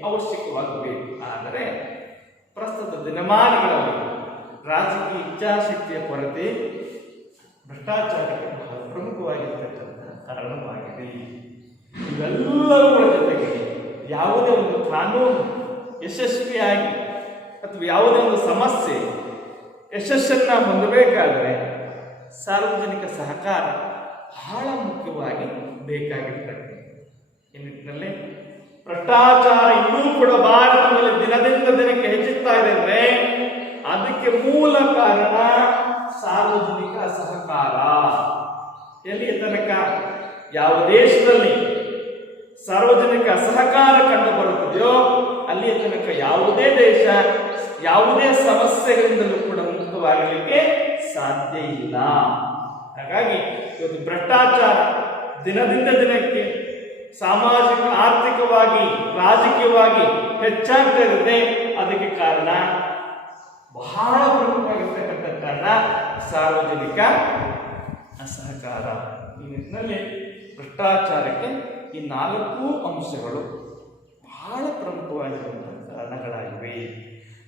ಅವಶ್ಯಕವಾಗಬೇಕು. ಆದರೆ ಪ್ರಸ್ತುತ ದಿನಮಾನಗಳಲ್ಲಿ ರಾಜಕೀಯ ಇಚ್ಛಾಶಕ್ತಿಯ ಕೊರತೆ ಭ್ರಷ್ಟಾಚಾರಕ್ಕೆ ಬಹಳ ಪ್ರಮುಖವಾಗಿರ್ತಕ್ಕಂಥ ಕಾರಣವಾಗಿದೆ. ಇವೆಲ್ಲವುಗಳ ಜೊತೆಗೆ ಯಾವುದೇ ಒಂದು ಕಾನೂನು ಯಶಸ್ವಿಯಾಗಿ ಅಥವಾ ಯಾವುದೇ ಒಂದು ಸಮಸ್ಯೆ ಯಶಸ್ಸನ್ನ ಹೊಂದಬೇಕಾದರೆ ಸಾರ್ವಜನಿಕ ಸಹಕಾರ ಬಹಳ ಮುಖ್ಯವಾಗಿ ಬೇಕಾಗಿರ್ತಕ್ಕಂಥ. ಈ ನಿಟ್ಟಿನಲ್ಲಿ ಭ್ರಷ್ಟಾಚಾರ ಇನ್ನೂ ಕೂಡ ಭಾರತದಲ್ಲಿ ದಿನದಿಂದ ದಿನಕ್ಕೆ ಹೆಚ್ಚುತ್ತಾ ಇದೆ ಅಂದ್ರೆ ಅದಕ್ಕೆ ಮೂಲ ಕಾರಣ ಸಾರ್ವಜನಿಕ ಸಹಕಾರ. ಎಲ್ಲಿಯ ತನಕ ಯಾವ ದೇಶದಲ್ಲಿ ಸಾರ್ವಜನಿಕ ಸಹಕಾರ ಕಂಡು ಬರುತ್ತದೆಯೋ ಅಲ್ಲಿಯ ತನಕ ಯಾವುದೇ ದೇಶ ಯಾವುದೇ ಸಮಸ್ಯೆಗಳಿಂದಲೂ ಕೂಡ ಮುಕ್ತವಾಗಲಿಕ್ಕೆ ಸಾಧ್ಯ ಇಲ್ಲ. ಹಾಗಾಗಿ ಇವತ್ತು ಭ್ರಷ್ಟಾಚಾರ ದಿನದಿಂದ ದಿನಕ್ಕೆ ಸಾಮಾಜಿಕ, ಆರ್ಥಿಕವಾಗಿ, ರಾಜಕೀಯವಾಗಿ ಹೆಚ್ಚಾಗ್ತಾ ಇರುತ್ತೆ. ಅದಕ್ಕೆ ಕಾರಣ ಬಹಳ ಪ್ರಮುಖವಾಗಿರ್ತಕ್ಕಂಥ ಕಾರಣ ಸಾರ್ವಜನಿಕ ಅಸಹಕಾರ. ಈ ನಿಟ್ಟಿನಲ್ಲಿ ಭ್ರಷ್ಟಾಚಾರಕ್ಕೆ ಈ 4 ಅಂಶಗಳು ಬಹಳ ಪ್ರಮುಖವಾಗಿರುವಂತಹ ಕಾರಣಗಳಾಗಿವೆ.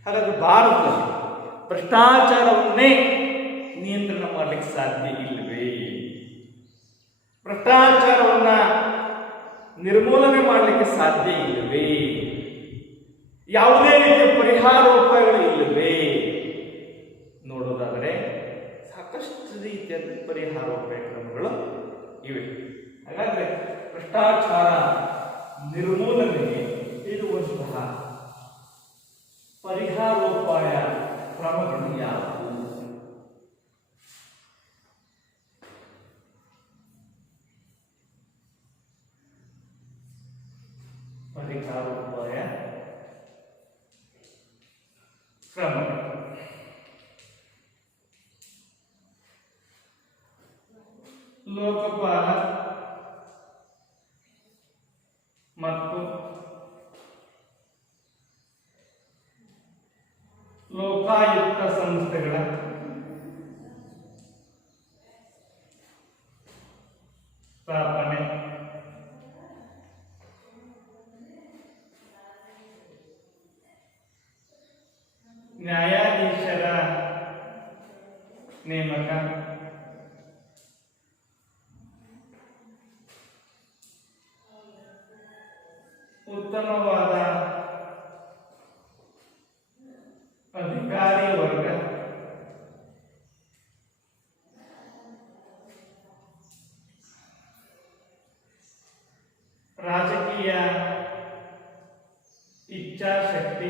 ಹಾಗಾದ್ರೆ ಭಾರತದಲ್ಲಿ ಭ್ರಷ್ಟಾಚಾರವನ್ನೇ ನಿಯಂತ್ರಣ ಮಾಡಲಿಕ್ಕೆ ಸಾಧ್ಯ ಇಲ್ಲವೇ? ಭ್ರಷ್ಟಾಚಾರವನ್ನ ನಿರ್ಮೂಲನೆ ಮಾಡಲಿಕ್ಕೆ ಸಾಧ್ಯ ಇಲ್ಲವೇ? ಯಾವುದೇ ರೀತಿಯ ಪರಿಹಾರೋಪಾಯಗಳು ಇಲ್ಲವೇ? ನೋಡೋದಾದರೆ ಸಾಕಷ್ಟು ರೀತಿಯ ಪರಿಹಾರೋಪಾಯ ಕ್ರಮಗಳು ಇವೆ. ಹಾಗಾದ್ರೆ ಭ್ರಷ್ಟಾಚಾರ ನಿರ್ಮೂಲನೆಗೆ ಇರುವಂತಹ ಪರಿಹಾರೋಪಾಯ ಕ್ರಮಗಳು ಯಾವುವು? ಪರಿಹಾರೋಪಾಯ ಕ್ರಮಗಳು ಲೋಕಪಾಲ ಮತ್ತು ಲೋಕಾಯುಕ್ತ ಸಂಸ್ಥೆಗಳ ಸ್ಥಾಪನೆ, ನ್ಯಾಯಾಧೀಶರ ನೇಮಕ, ಉತ್ತಮವಾದ ಅಧಿಕಾರಿ ವರ್ಗ, ರಾಜಕೀಯ ಇಚ್ಛಾಶಕ್ತಿ,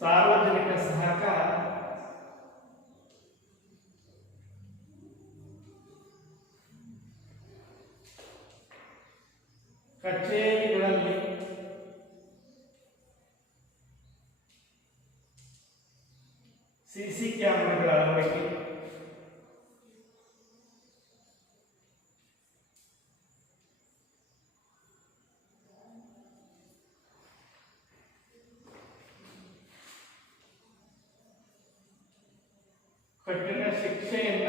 ಸಾರ್ವಜನಿಕ ಸಹಕಾರ, ಕಚೇರಿಗಳಲ್ಲಿ ಸಿಸಿ ಕ್ಯಾಮೆರಾಗಳ ಅಳವಡಿಕೆ, ಕಠಿಣ ಶಿಕ್ಷೆಯನ್ನ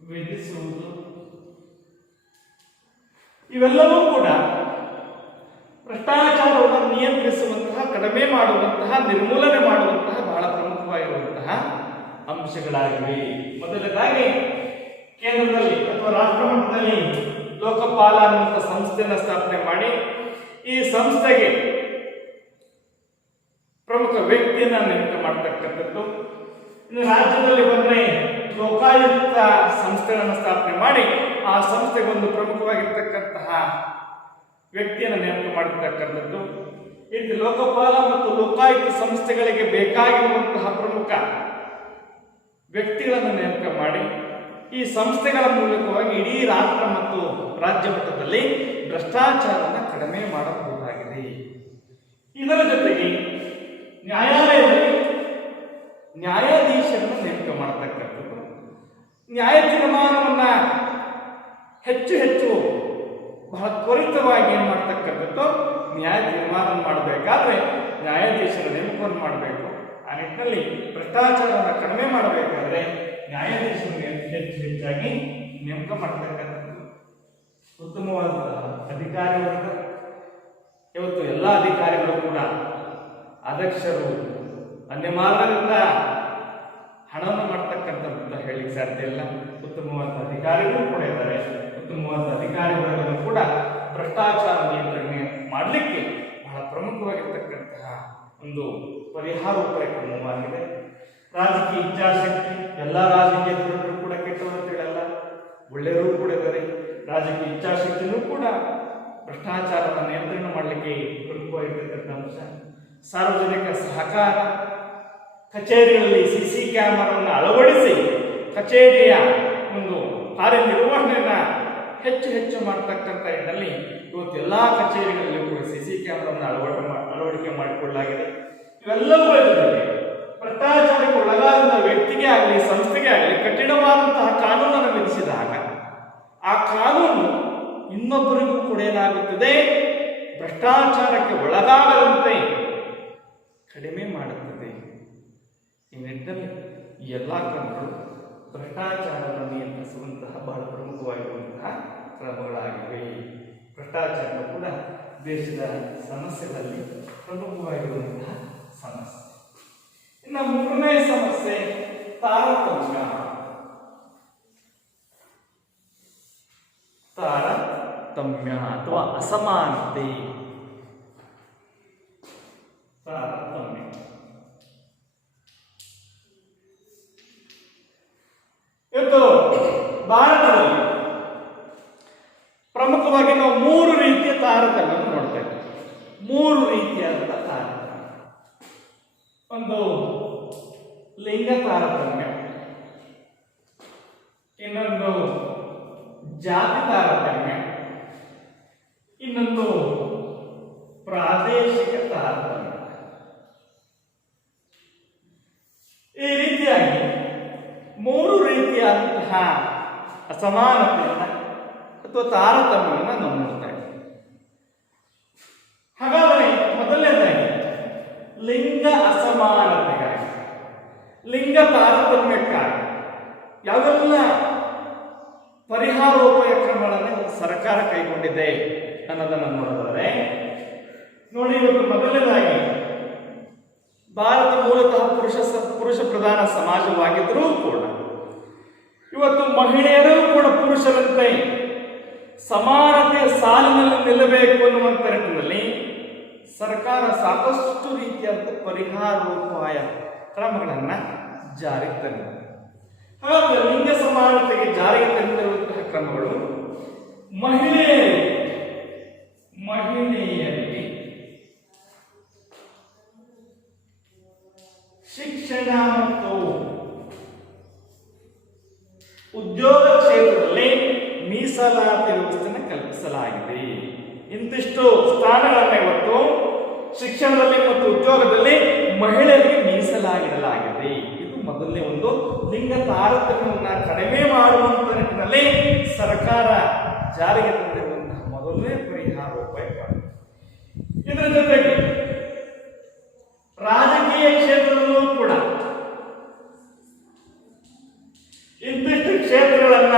ವಿಧಿಸುವುದು, ಇವೆಲ್ಲವೂ ಕೂಡ ಭ್ರಷ್ಟಾಚಾರವನ್ನು ನಿಯಂತ್ರಿಸುವಂತಹ, ಕಡಿಮೆ ಮಾಡುವಂತಹ, ನಿರ್ಮೂಲನೆ ಮಾಡುವಂತಹ ಬಹಳ ಪ್ರಮುಖವಾಗಿರುವಂತಹ ಅಂಶಗಳಾಗಿವೆ. ಮೊದಲನೇದಾಗಿ ಕೇಂದ್ರದಲ್ಲಿ ಅಥವಾ ರಾಷ್ಟ್ರ ಮಟ್ಟದಲ್ಲಿ ಲೋಕಪಾಲ ಅನ್ನುವಂಥ ಸಂಸ್ಥೆಯನ್ನು ಸ್ಥಾಪನೆ ಮಾಡಿ ಈ ಸಂಸ್ಥೆಗೆ ಪ್ರಮುಖ ವ್ಯಕ್ತಿಯನ್ನ ನೇಮಕ ಮಾಡತಕ್ಕಂಥದ್ದು. ಇನ್ನು ರಾಜ್ಯದಲ್ಲಿ ಬಂದರೆ ಲೋಕಾಯುಕ್ತ ಸಂಸ್ಥೆಗಳನ್ನು ಸ್ಥಾಪನೆ ಮಾಡಿ ಆ ಸಂಸ್ಥೆಗೆ ಒಂದು ಪ್ರಮುಖವಾಗಿರ್ತಕ್ಕಂತಹ ವ್ಯಕ್ತಿಯನ್ನು ನೇಮಕ ಮಾಡಿರ್ತಕ್ಕಂಥದ್ದು. ಈ ಲೋಕಪಾಲ ಮತ್ತು ಲೋಕಾಯುಕ್ತ ಸಂಸ್ಥೆಗಳಿಗೆ ಬೇಕಾಗಿರುವಂತಹ ಪ್ರಮುಖ ವ್ಯಕ್ತಿಗಳನ್ನು ನೇಮಕ ಮಾಡಿ ಈ ಸಂಸ್ಥೆಗಳ ಮೂಲಕವಾಗಿ ಇಡೀ ರಾಷ್ಟ್ರ ಮತ್ತು ರಾಜ್ಯ ಮಟ್ಟದಲ್ಲಿ ಭ್ರಷ್ಟಾಚಾರವನ್ನು ಕಡಿಮೆ ಮಾಡಬಹುದಾಗಿದೆ. ಇದರ ಜೊತೆಗೆ ನ್ಯಾಯಾಲಯದಲ್ಲಿ ನ್ಯಾಯಾಧೀಶರನ್ನು ನೇಮಕ ಮಾಡತಕ್ಕಂಥದ್ದು, ನ್ಯಾಯ ತೀರ್ಮಾನವನ್ನ ಹೆಚ್ಚು ಹೆಚ್ಚು ಬಹಳ ತ್ವರಿತವಾಗಿ ಏನು ಮಾಡ್ತಕ್ಕಂಥದ್ದು, ನ್ಯಾಯ ತೀರ್ಮಾನ ಮಾಡಬೇಕಾದ್ರೆ ನ್ಯಾಯಾಧೀಶರ ನೇಮಕವನ್ನು ಮಾಡಬೇಕು. ಆ ನಿಟ್ಟಿನಲ್ಲಿ ಭ್ರಷ್ಟಾಚಾರವನ್ನು ಕಡಿಮೆ ಮಾಡಬೇಕಾದ್ರೆ ನ್ಯಾಯಾಧೀಶರನ್ನು ಹೆಚ್ಚು ಹೆಚ್ಚಾಗಿ ನೇಮಕ ಮಾಡತಕ್ಕಂಥದ್ದು. ಉತ್ತಮವಾದಂತಹ ಅಧಿಕಾರಿ ವರ್ಗ, ಇವತ್ತು ಎಲ್ಲ ಅಧಿಕಾರಿಗಳು ಕೂಡ ಅದಕ್ಷರು, ಅನ್ಯ ಮಾರ್ಗದಿಂದ ಹಣವನ್ನು ಮಾಡ್ತಕ್ಕಂಥದ್ದು ಹೇಳಿಕ್ಕೆ ಸಾಧ್ಯ ಇಲ್ಲ. ಉತ್ತಮವಾದ ಅಧಿಕಾರಿಗಳು ಕೂಡ ಇದ್ದಾರೆ. ಉತ್ತಮವಾದ ಅಧಿಕಾರಿಗಳನ್ನು ಕೂಡ ಭ್ರಷ್ಟಾಚಾರ ನಿಯಂತ್ರಣೆ ಮಾಡಲಿಕ್ಕೆ ಬಹಳ ಪ್ರಮುಖವಾಗಿರ್ತಕ್ಕಂತಹ ಒಂದು ಪರಿಹಾರೋಪಾಯ ಕ್ರಮವಾಗಿದೆ. ರಾಜಕೀಯ ಇಚ್ಛಾಶಕ್ತಿ, ಎಲ್ಲ ರಾಜಕೀಯ ಧುರೀಣರು ಕೂಡ ಕೆಟ್ಟವರು ಅಂತ ಹೇಳಲ್ಲ, ಒಳ್ಳೆಯವರು ಕೂಡ ಇದ್ದಾರೆ. ರಾಜಕೀಯ ಇಚ್ಛಾಶಕ್ತಿನೂ ಕೂಡ ಭ್ರಷ್ಟಾಚಾರದ ನಿಯಂತ್ರಣ ಮಾಡಲಿಕ್ಕೆ ಪ್ರಮುಖವಾಗಿರ್ತಕ್ಕಂಥ ಅಂಶ. ಸಾರ್ವಜನಿಕ ಸಹಕಾರ, ಕಚೇರಿಗಳಲ್ಲಿ ಸಿಸಿ ಕ್ಯಾಮೆರಾವನ್ನು ಅಳವಡಿಸಿ ಕಚೇರಿಯ ಒಂದು ಕಾರ್ಯನಿರ್ವಹಣೆಯನ್ನ ಹೆಚ್ಚು ಹೆಚ್ಚು ಮಾಡತಕ್ಕಂಥ ಇದರಲ್ಲಿ ಇವತ್ತು ಎಲ್ಲ ಕಚೇರಿಗಳಲ್ಲಿ ಕೂಡ ಸಿಸಿ ಕ್ಯಾಮೆರಾವನ್ನು ಅಳವಡಿಕೆ ಮಾಡಿಕೊಳ್ಳಲಾಗಿದೆ. ಇವೆಲ್ಲವುಗಳ ಜೊತೆಗೆ ಭ್ರಷ್ಟಾಚಾರಕ್ಕೆ ಒಳಗಾದ ವ್ಯಕ್ತಿಗೆ ಆಗಲಿ ಸಂಸ್ಥೆಗೆ ಆಗಲಿ ಕಠಿಣವಾದಂತಹ ಕಾನೂನನ್ನು ವಿಧಿಸಿದಾಗ ಆ ಕಾನೂನು ಇನ್ನೊಬ್ಬರಿಗೂ ಕೂಡ ಏನಾಗುತ್ತದೆ, ಭ್ರಷ್ಟಾಚಾರಕ್ಕೆ ಒಳಗಾಗದಂತೆ ಕಡಿಮೆ ಮಾಡುತ್ತದೆ. ಈ ನಿಟ್ಟಿನಲ್ಲಿ ಈ ಎಲ್ಲ ಕ್ರಮಗಳು ಭ್ರಷ್ಟಾಚಾರವನ್ನು ನಿಯಂತ್ರಿಸುವಂತಹ ಬಹಳ ಪ್ರಮುಖವಾಗಿರುವಂತಹ ಕ್ರಮಗಳಾಗಿವೆ. ಭ್ರಷ್ಟಾಚಾರ ಕೂಡ ದೇಶದ ಸಮಸ್ಯೆಗಳಲ್ಲಿ ಪ್ರಮುಖವಾಗಿರುವಂತಹ ಸಮಸ್ಯೆ. ಇನ್ನು ಮೂರನೇ ಸಮಸ್ಯೆ ತಾರತಮ್ಯ. ತಾರತಮ್ಯ ಅಥವಾ ಅಸಮಾನತೆ. ತಾರತಮ್ಯ ಇವತ್ತು ಭಾರತದಲ್ಲಿ ಪ್ರಮುಖವಾಗಿ ನಾವು ಮೂರು ರೀತಿಯ ತಾರತಮ್ಯವನ್ನು ನೋಡ್ತಾ ಇದ್ದೀವಿ. ಮೂರು ರೀತಿಯಾದಂತಹ ತಾರತಮ್ಯ. ಒಂದು ಲಿಂಗ ತಾರತಮ್ಯ, ಇನ್ನೊಂದು ಜಾತಿ ತಾರತಮ್ಯ, ಇನ್ನೊಂದು ಪ್ರಾದೇಶಿಕ ತಾರತಮ್ಯ. ಈ ರೀತಿಯಾಗಿ ಮೂರು ರೀತಿಯಾದಂತಹ ಅಸಮಾನತೆಯನ್ನು ಅಥವಾ ತಾರತಮ್ಯವನ್ನು ನಾವು ನೋಡ್ತಾ ಇದ್ದೀವಿ. ಹಾಗಾದರೆ ಮೊದಲನೇದಾಗಿ ಲಿಂಗ ಅಸಮಾನತೆಗಾಗಿ, ಲಿಂಗ ತಾರತಮ್ಯಕ್ಕಾಗಿ ಯಾವೆಲ್ಲ ಪರಿಹಾರೋಪಾಯ ಕ್ರಮಗಳನ್ನು ಸರ್ಕಾರ ಕೈಗೊಂಡಿದೆ ಅನ್ನೋದನ್ನು ನೋಡಿದರೆ ನೋಡಿ, ಇವತ್ತು ಮೊದಲನೇದಾಗಿ ಭಾರತ ಮೂಲತಃ ಪುರುಷ ಪ್ರಧಾನ ಸಮಾಜವಾಗಿದ್ದರೂ ಕೂಡ ಇವತ್ತು ಮಹಿಳೆಯರು ಕೂಡ ಪುರುಷರಂತೆ ಸಮಾನತೆಯ ಸಾಲಿನಲ್ಲಿ ನಿಲ್ಲಬೇಕು ಅನ್ನುವಂಥ ನಿಟ್ಟಿನಲ್ಲಿ ಸರ್ಕಾರ ಸಾಕಷ್ಟು ರೀತಿಯಾದ ಪರಿಹಾರೋಪಾಯ ಕ್ರಮಗಳನ್ನು ಜಾರಿಗೆ ತಂದಿದೆ. ಹಾಗಾದರೆ ಲಿಂಗ ಸಮಾನತೆಗೆ ಜಾರಿಗೆ ತಂದಿರುವಂತಹ ಕ್ರಮಗಳು ಮಹಿಳೆಯರಿಗೆ ಶಿಕ್ಷಣ ಮತ್ತು ಉದ್ಯೋಗ ಕ್ಷೇತ್ರದಲ್ಲಿ ಮೀಸಲಾತಿ ವ್ಯವಸ್ಥೆಯನ್ನು ಕಲ್ಪಿಸಲಾಗಿದೆ. ಇಂತಿಷ್ಟು ಸ್ಥಾನಗಳನ್ನು ಇವತ್ತು ಶಿಕ್ಷಣದಲ್ಲಿ ಮತ್ತು ಉದ್ಯೋಗದಲ್ಲಿ ಮಹಿಳೆಯರಿಗೆ ಮೀಸಲಾಗಿಡಲಾಗಿದೆ. ಇದು ಮೊದಲನೇ ಒಂದು ಲಿಂಗ ತಾರತಮ್ಯವನ್ನು ಕಡಿಮೆ ಮಾಡುವಂತ ನಿಟ್ಟಿನಲ್ಲಿ ಸರ್ಕಾರ ಜಾರಿಗೆ ತಂದಿರುವಂತಹ ಮೊದಲನೇ ಪರಿಹಾರೋಪಾಯ. ಇದರ ಜೊತೆಗೆ ರಾಜಕೀಯ ಕ್ಷೇತ್ರದಲ್ಲೂ ಕೂಡ ಇಂತಿಷ್ಟು ಕ್ಷೇತ್ರಗಳನ್ನ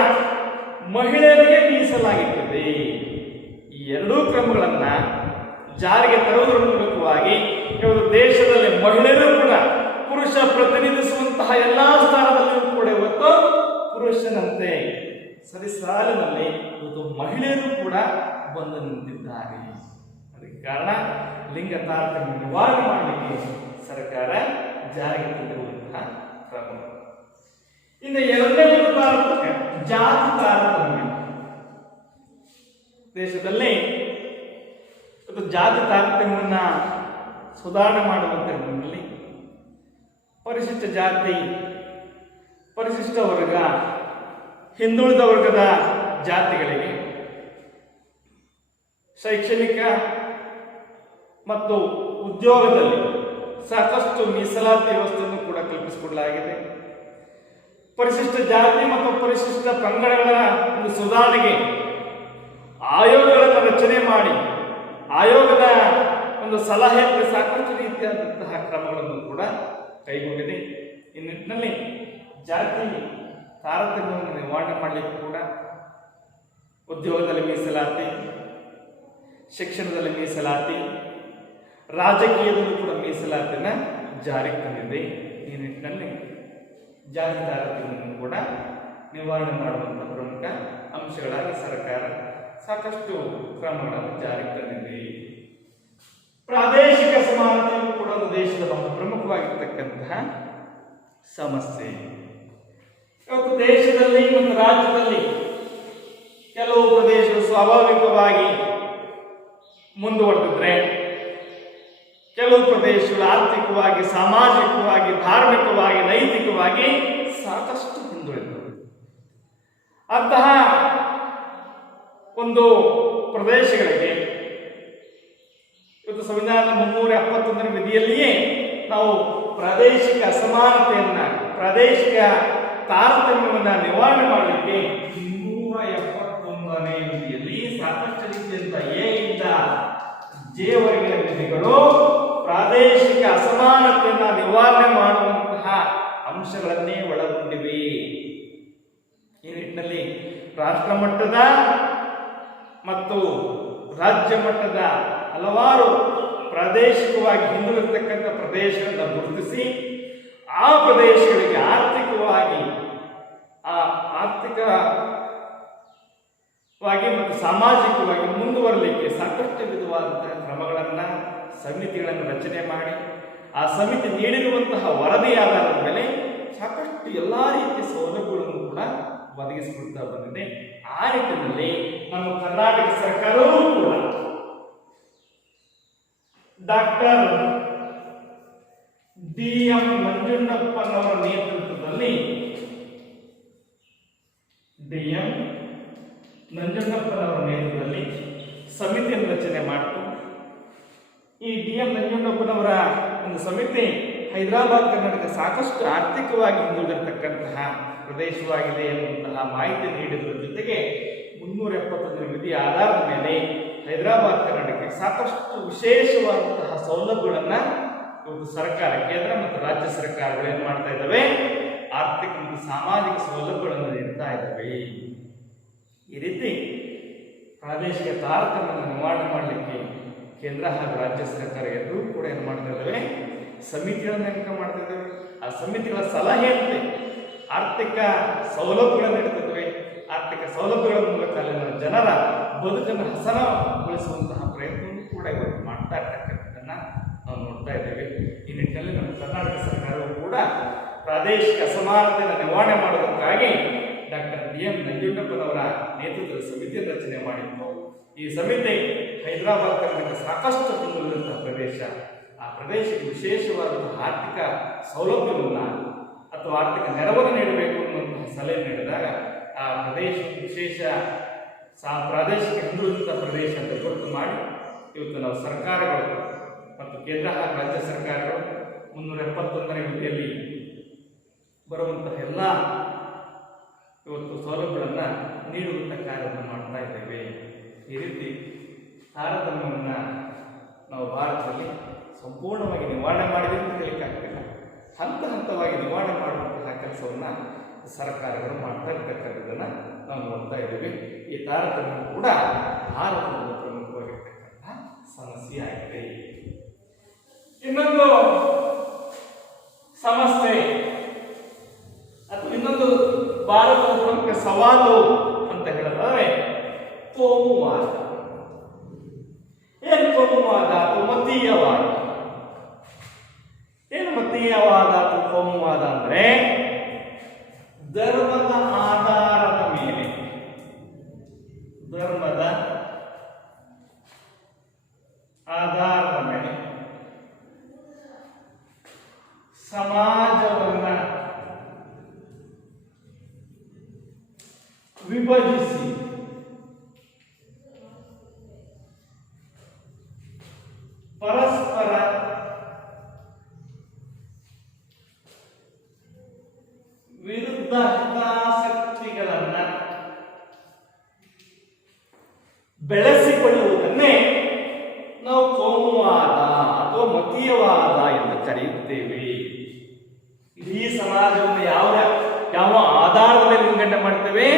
ಮಹಿಳೆಯರಿಗೆ ಮೀಸಲಾಗಿಟ್ಟಿದೆ. ಈ ಎರಡೂ ಕ್ರಮಗಳನ್ನ ಜಾರಿಗೆ ತರುವುದರ ಮೂಲಕವಾಗಿ ಇವತ್ತು ದೇಶದಲ್ಲಿ ಮಹಿಳೆಯರು ಕೂಡ ಪುರುಷ ಪ್ರತಿನಿಧಿಸುವಂತಹ ಎಲ್ಲಾ ಸ್ಥಾನದಲ್ಲಿಯೂ ಕೂಡ ಇವತ್ತು ಪುರುಷನಂತೆ ಸರಿಸಾಲಿನಲ್ಲಿ ಇವತ್ತು ಮಹಿಳೆಯರು ಕೂಡ ಬಂದು ನಿಂತಿದ್ದಾರೆ. ಅದಕ್ಕೆ ಕಾರಣ ಲಿಂಗ ತಾರತಮ್ಯ ನಿವಾರಣೆ ಮಾಡಲಿಕ್ಕೆ ಸರ್ಕಾರ ಜಾರಿಗೆ ತಂದಿರುವಂತಹ ಕ್ರಮ. ಇನ್ನು ಎರಡನೇ ಒಂದು ತಾರತಮ್ಯ ಜಾತಿ ತಾರತಮ್ಯ. ದೇಶದಲ್ಲಿ ಜಾತಿ ತಾರತಮ್ಯವನ್ನ ಸುಧಾರಣೆ ಮಾಡುವಂತ ನಿಟ್ಟಿನಲ್ಲಿ ಪರಿಶಿಷ್ಟ ಜಾತಿ, ಪರಿಶಿಷ್ಟ ವರ್ಗ, ಹಿಂದುಳಿದ ವರ್ಗದ ಜಾತಿಗಳಿಗೆ ಶೈಕ್ಷಣಿಕ ಮತ್ತು ಉದ್ಯೋಗದಲ್ಲಿ ಸಾಕಷ್ಟು ಮೀಸಲಾತಿ ವ್ಯವಸ್ಥೆಯನ್ನು ಕೂಡ ಕಲ್ಪಿಸಿಕೊಡಲಾಗಿದೆ. ಪರಿಶಿಷ್ಟ ಜಾತಿ ಮತ್ತು ಪರಿಶಿಷ್ಟ ಪಂಗಡಗಳ ಒಂದು ಸುಧಾರಣೆಗೆ ಆಯೋಗಗಳನ್ನು ರಚನೆ ಮಾಡಿ ಆಯೋಗದ ಒಂದು ಸಲಹೆಯಲ್ಲಿ ಸಾಕಷ್ಟು ರೀತಿಯಾದಂತಹ ಕ್ರಮಗಳನ್ನು ಕೂಡ ಕೈಗೊಂಡಿದೆ. ಈ ನಿಟ್ಟಿನಲ್ಲಿ ಜಾತಿ ತಾರತಮ್ಯವನ್ನು ನಿವಾರಣೆ ಮಾಡಲಿಕ್ಕೆ ಕೂಡ ಉದ್ಯೋಗದಲ್ಲಿ ಮೀಸಲಾತಿ, ಶಿಕ್ಷಣದಲ್ಲಿ ಮೀಸಲಾತಿ, ರಾಜಕೀಯದಲ್ಲೂ ಕೂಡ ಮೀಸಲಾತಿಯನ್ನು ಜಾರಿಗೆ ತಂದಿದೆ. ಈ ನಿಟ್ಟಿನಲ್ಲಿ ಜಾತಿ ತಾರತಮ್ಯವನ್ನು ಕೂಡ ನಿವಾರಣೆ ಮಾಡುವಂಥ ಪ್ರಮುಖ ಅಂಶಗಳಾಗಿ ಸರ್ಕಾರ ಸಾಕಷ್ಟು ಕ್ರಮಗಳನ್ನು ಜಾರಿಗೆ ತಂದಿದೆ. ಪ್ರಾದೇಶಿಕ ಸಮಾನತೆಯು ಕೂಡ ಒಂದು ದೇಶದ ಬಹಳ ಪ್ರಮುಖವಾಗಿರ್ತಕ್ಕಂತಹ ಸಮಸ್ಯೆ. ಇವತ್ತು ದೇಶದಲ್ಲಿ ಮತ್ತು ರಾಜ್ಯದಲ್ಲಿ ಕೆಲವು ಪ್ರದೇಶಗಳು ಸ್ವಾಭಾವಿಕವಾಗಿ ಮುಂದುವರೆದಿದ್ರೆ, ಕೆಲವು ಪ್ರದೇಶಗಳು ಆರ್ಥಿಕವಾಗಿ, ಸಾಮಾಜಿಕವಾಗಿ, ಧಾರ್ಮಿಕವಾಗಿ, ನೈತಿಕವಾಗಿ ಸಾಕಷ್ಟು ಹಿಂದುಳಿದವು. ಅಂತಹ ಒಂದು ಪ್ರದೇಶಗಳಿಗೆ ಇವತ್ತು ಸಂವಿಧಾನದ 371ನೇ ವಿಧಿಯಲ್ಲಿಯೇ ನಾವು ಪ್ರಾದೇಶಿಕ ಅಸಮಾನತೆಯನ್ನ, ಪ್ರಾದೇಶಿಕ ತಾರತಮ್ಯವನ್ನು ನಿವಾರಣೆ ಮಾಡಲಿಕ್ಕೆ 371ನೇ ವಿಧಿಯಲ್ಲಿ ಸಾಕಷ್ಟು ರೀತಿಯಂತ ಎ ಇಂದ ಜೆ ವರೆಗಿನ ವಿಧಿಗಳು ಪ್ರಾದೇಶಿಕ ಅಸಮಾನತೆಯನ್ನ ನಿವಾರಣೆ ಮಾಡುವಂತಹ ಅಂಶಗಳನ್ನೇ ಒಳಗೊಂಡಿವೆ. ಈ ನಿಟ್ಟಿನಲ್ಲಿ ರಾಷ್ಟ್ರ ಮಟ್ಟದ ಮತ್ತು ರಾಜ್ಯ ಮಟ್ಟದ ಹಲವಾರು ಪ್ರಾದೇಶಿಕವಾಗಿ ಹಿಂದುಳಿದಿರ್ತಕ್ಕಂಥ ಪ್ರದೇಶಗಳನ್ನು ಗುರುತಿಸಿ ಆ ಪ್ರದೇಶಗಳಿಗೆ ಆರ್ಥಿಕವಾಗಿ ಮತ್ತು ಸಾಮಾಜಿಕವಾಗಿ ಮುಂದುವರಲಿಕ್ಕೆ ಸಾಕಷ್ಟು ವಿಧವಾದಂತಹ ಕ್ರಮಗಳನ್ನು, ಸಮಿತಿಗಳನ್ನು ರಚನೆ ಮಾಡಿ ಆ ಸಮಿತಿ ನೀಡಿರುವಂತಹ ವರದಿ ಆಧಾರದ ಮೇಲೆ ಸಾಕಷ್ಟು ಎಲ್ಲಾ ರೀತಿಯ ಸೌಲಭ್ಯಗಳನ್ನು ಕೂಡ ಒದಗಿಸಿಕೊಡ್ತಾ ಬಂದಿದೆ. ಆ ನಿಟ್ಟಿನಲ್ಲಿ ನಮ್ಮ ಕರ್ನಾಟಕ ಸರ್ಕಾರವೂ ಕೂಡ ಡಾಕ್ಟರ್ ಡಿ.ಎಂ. ನಂಜುಂಡಪ್ಪನವರ ನೇತೃತ್ವದಲ್ಲಿ ಸಮಿತಿಯನ್ನು ರಚನೆ ಮಾಡಿತು. ಈ ಡಿ.ಎಂ. ನಂಜುಂಡಪ್ಪನವರ ಒಂದು ಸಮಿತಿ ಹೈದರಾಬಾದ್ ಕರ್ನಾಟಕ ಸಾಕಷ್ಟು ಆರ್ಥಿಕವಾಗಿ ಹಿಂದುಳಿದಿರತಕ್ಕಂತಹ ಪ್ರದೇಶವಾಗಿದೆ ಎನ್ನುವಂತಹ ಮಾಹಿತಿ ನೀಡಿದ್ರ ಜೊತೆಗೆ 371ನೇ ವಿಧಿ ಆಧಾರದ ಮೇಲೆ ಹೈದರಾಬಾದ್ ಕರ್ನಾಟಕಕ್ಕೆ ಸಾಕಷ್ಟು ವಿಶೇಷವಾದಂತಹ ಸೌಲಭ್ಯಗಳನ್ನು ಇವತ್ತು ಸರ್ಕಾರ, ಕೇಂದ್ರ ಮತ್ತು ರಾಜ್ಯ ಸರ್ಕಾರಗಳು ಏನು ಮಾಡ್ತಾ ಇದ್ದಾವೆ, ಆರ್ಥಿಕ ಮತ್ತು ಸಾಮಾಜಿಕ ಸೌಲಭ್ಯಗಳನ್ನು ನೀಡ್ತಾ ಇದ್ದಾವೆ. ಈ ರೀತಿ ಪ್ರಾದೇಶಿಕ ತಾರತಮ್ಯವನ್ನು ನಿವಾರಣೆ ಮಾಡಲಿಕ್ಕೆ ಕೇಂದ್ರ ಹಾಗೂ ರಾಜ್ಯ ಸರ್ಕಾರ ಎರಡೂ ಕೂಡ ಏನು ಮಾಡ್ತಾ ಇದ್ದಾವೆ, ಸಮಿತಿಗಳನ್ನು ನೇಮಕ ಮಾಡ್ತಾ ಇದ್ದಾವೆ. ಆ ಸಮಿತಿಗಳ ಸಲಹೆಯಂತೆ ಆರ್ಥಿಕ ಸೌಲಭ್ಯಗಳನ್ನು ನೀಡುತ್ತಿವೆ. ಆರ್ಥಿಕ ಸೌಲಭ್ಯಗಳ ಮೂಲಕ ಅಲ್ಲಿನ ಜನರ ಬದುಕನ್ನು ಹಸನಗೊಳಿಸುವಂತಹ ಪ್ರಯತ್ನವನ್ನು ಕೂಡ ಇವತ್ತು ಮಾಡ್ತಾ ಇರ್ತಕ್ಕಂಥ ಪ್ರಾದೇಶಿಕ ಅಸಮಾನತೆಯನ್ನು ನಿವಾರಣೆ ಮಾಡೋದಕ್ಕಾಗಿ ಡಾಕ್ಟರ್ ಡಿ.ಎಂ. ನಂಜುಂಡಪ್ಪನವರ ನೇತೃತ್ವದ ಸಮಿತಿಯನ್ನು ರಚನೆ ಮಾಡಿತ್ತು. ಈ ಸಮಿತಿ ಹೈದರಾಬಾದ್ ಕರ್ನಾಟಕ ಸಾಕಷ್ಟು ಹೊಂದಿರುವಂತಹ ಪ್ರದೇಶ. ಆ ಪ್ರದೇಶಕ್ಕೆ ವಿಶೇಷವಾದಂತಹ ಆರ್ಥಿಕ ಸೌಲಭ್ಯವನ್ನು ಅಥವಾ ಆರ್ಥಿಕ ನೆರವನ್ನು ನೀಡಬೇಕು ಅನ್ನುವಂತಹ ಸಲಹೆ ನೀಡಿದಾಗ ಆ ಪ್ರದೇಶ ವಿಶೇಷ ಪ್ರಾದೇಶಿಕ ಹಿಂದುಳಿದ ಪ್ರದೇಶ ಅಂತ ಗುರುತು ಮಾಡಿ ಇವತ್ತು ನಾವು ಸರ್ಕಾರಗಳು ಮತ್ತು ಕೇಂದ್ರ ಹಾಗೂ ರಾಜ್ಯ ಸರ್ಕಾರಗಳು 371ನೇ ವಿಧಿಯಲ್ಲಿ ಬರುವಂತಹ ಎಲ್ಲ ಇವತ್ತು ಸೌಲಭ್ಯಗಳನ್ನು ನೀಡುವಂಥ ಕಾರ್ಯವನ್ನು ಮಾಡ್ತಾ ಇದ್ದೇವೆ. ಈ ರೀತಿ ತಾರತಮ್ಯವನ್ನು ನಾವು ಭಾರತದಲ್ಲಿ ಸಂಪೂರ್ಣವಾಗಿ ನಿವಾರಣೆ ಮಾಡಿದೆ ಅಂತ ಹೇಳಲಿಕ್ಕಾಗ್ತಿಲ್ಲ. ಹಂತ ಹಂತವಾಗಿ ನಿವಾರಣೆ ಮಾಡುವಂತಹ ಕೆಲಸವನ್ನು ಸರ್ಕಾರಗಳು ಮಾಡ್ತಾ ಇರ್ತಕ್ಕಂಥದ್ದನ್ನು ನಾವು ನೋಡ್ತಾ ಇದ್ದೀವಿ. ಈ ತಾರತಮ್ಯ ಕೂಡ ಭಾರತದ ಪ್ರಮುಖವಾಗಿರ್ತಕ್ಕಂಥ ಸಮಸ್ಯೆ ಆಗಿದೆ. ಇನ್ನೊಂದು ಸಮಸ್ಯೆ ಅಥವಾ ಇನ್ನೊಂದು ಭಾರತದ ಪ್ರಮುಖ ಸವಾಲು ಅಂತ ಹೇಳಿದ್ರೆ ಕೋಮುವಾದ. ಏನು ಕೋಮುವಾದ ಅಥವಾ ಮತೀಯವಾದ? ಏನು ಮತೀಯವಾದ ಅಥವಾ ಕೋಮುವಾದ ಅಂದ್ರೆ ಧರ್ಮದ ಆಧಾರದ ಮೇಲೆ ಸಮಾಜವನ್ನ ವಿಭಜಿಸಿ ಪರಸ್ಪರ ವಿರುದ್ಧ ಹಿತಾಸಕ್ತಿಗಳನ್ನ ಬೆಳೆಸಿಕೊಳ್ಳುವುದನ್ನೇ ನಾವು ಕೋಮುವಾದ ಅಥವಾ ಮತೀಯವಾದ ಎಂದು ಕರೆಯುತ್ತೇವೆ. ಇಡೀ ಸಮಾಜವನ್ನು ಯಾವ ಆಧಾರದ ಮೇಲೆ ವಿಂಗಡಣೆ ಮಾಡ್ತೇವೆ?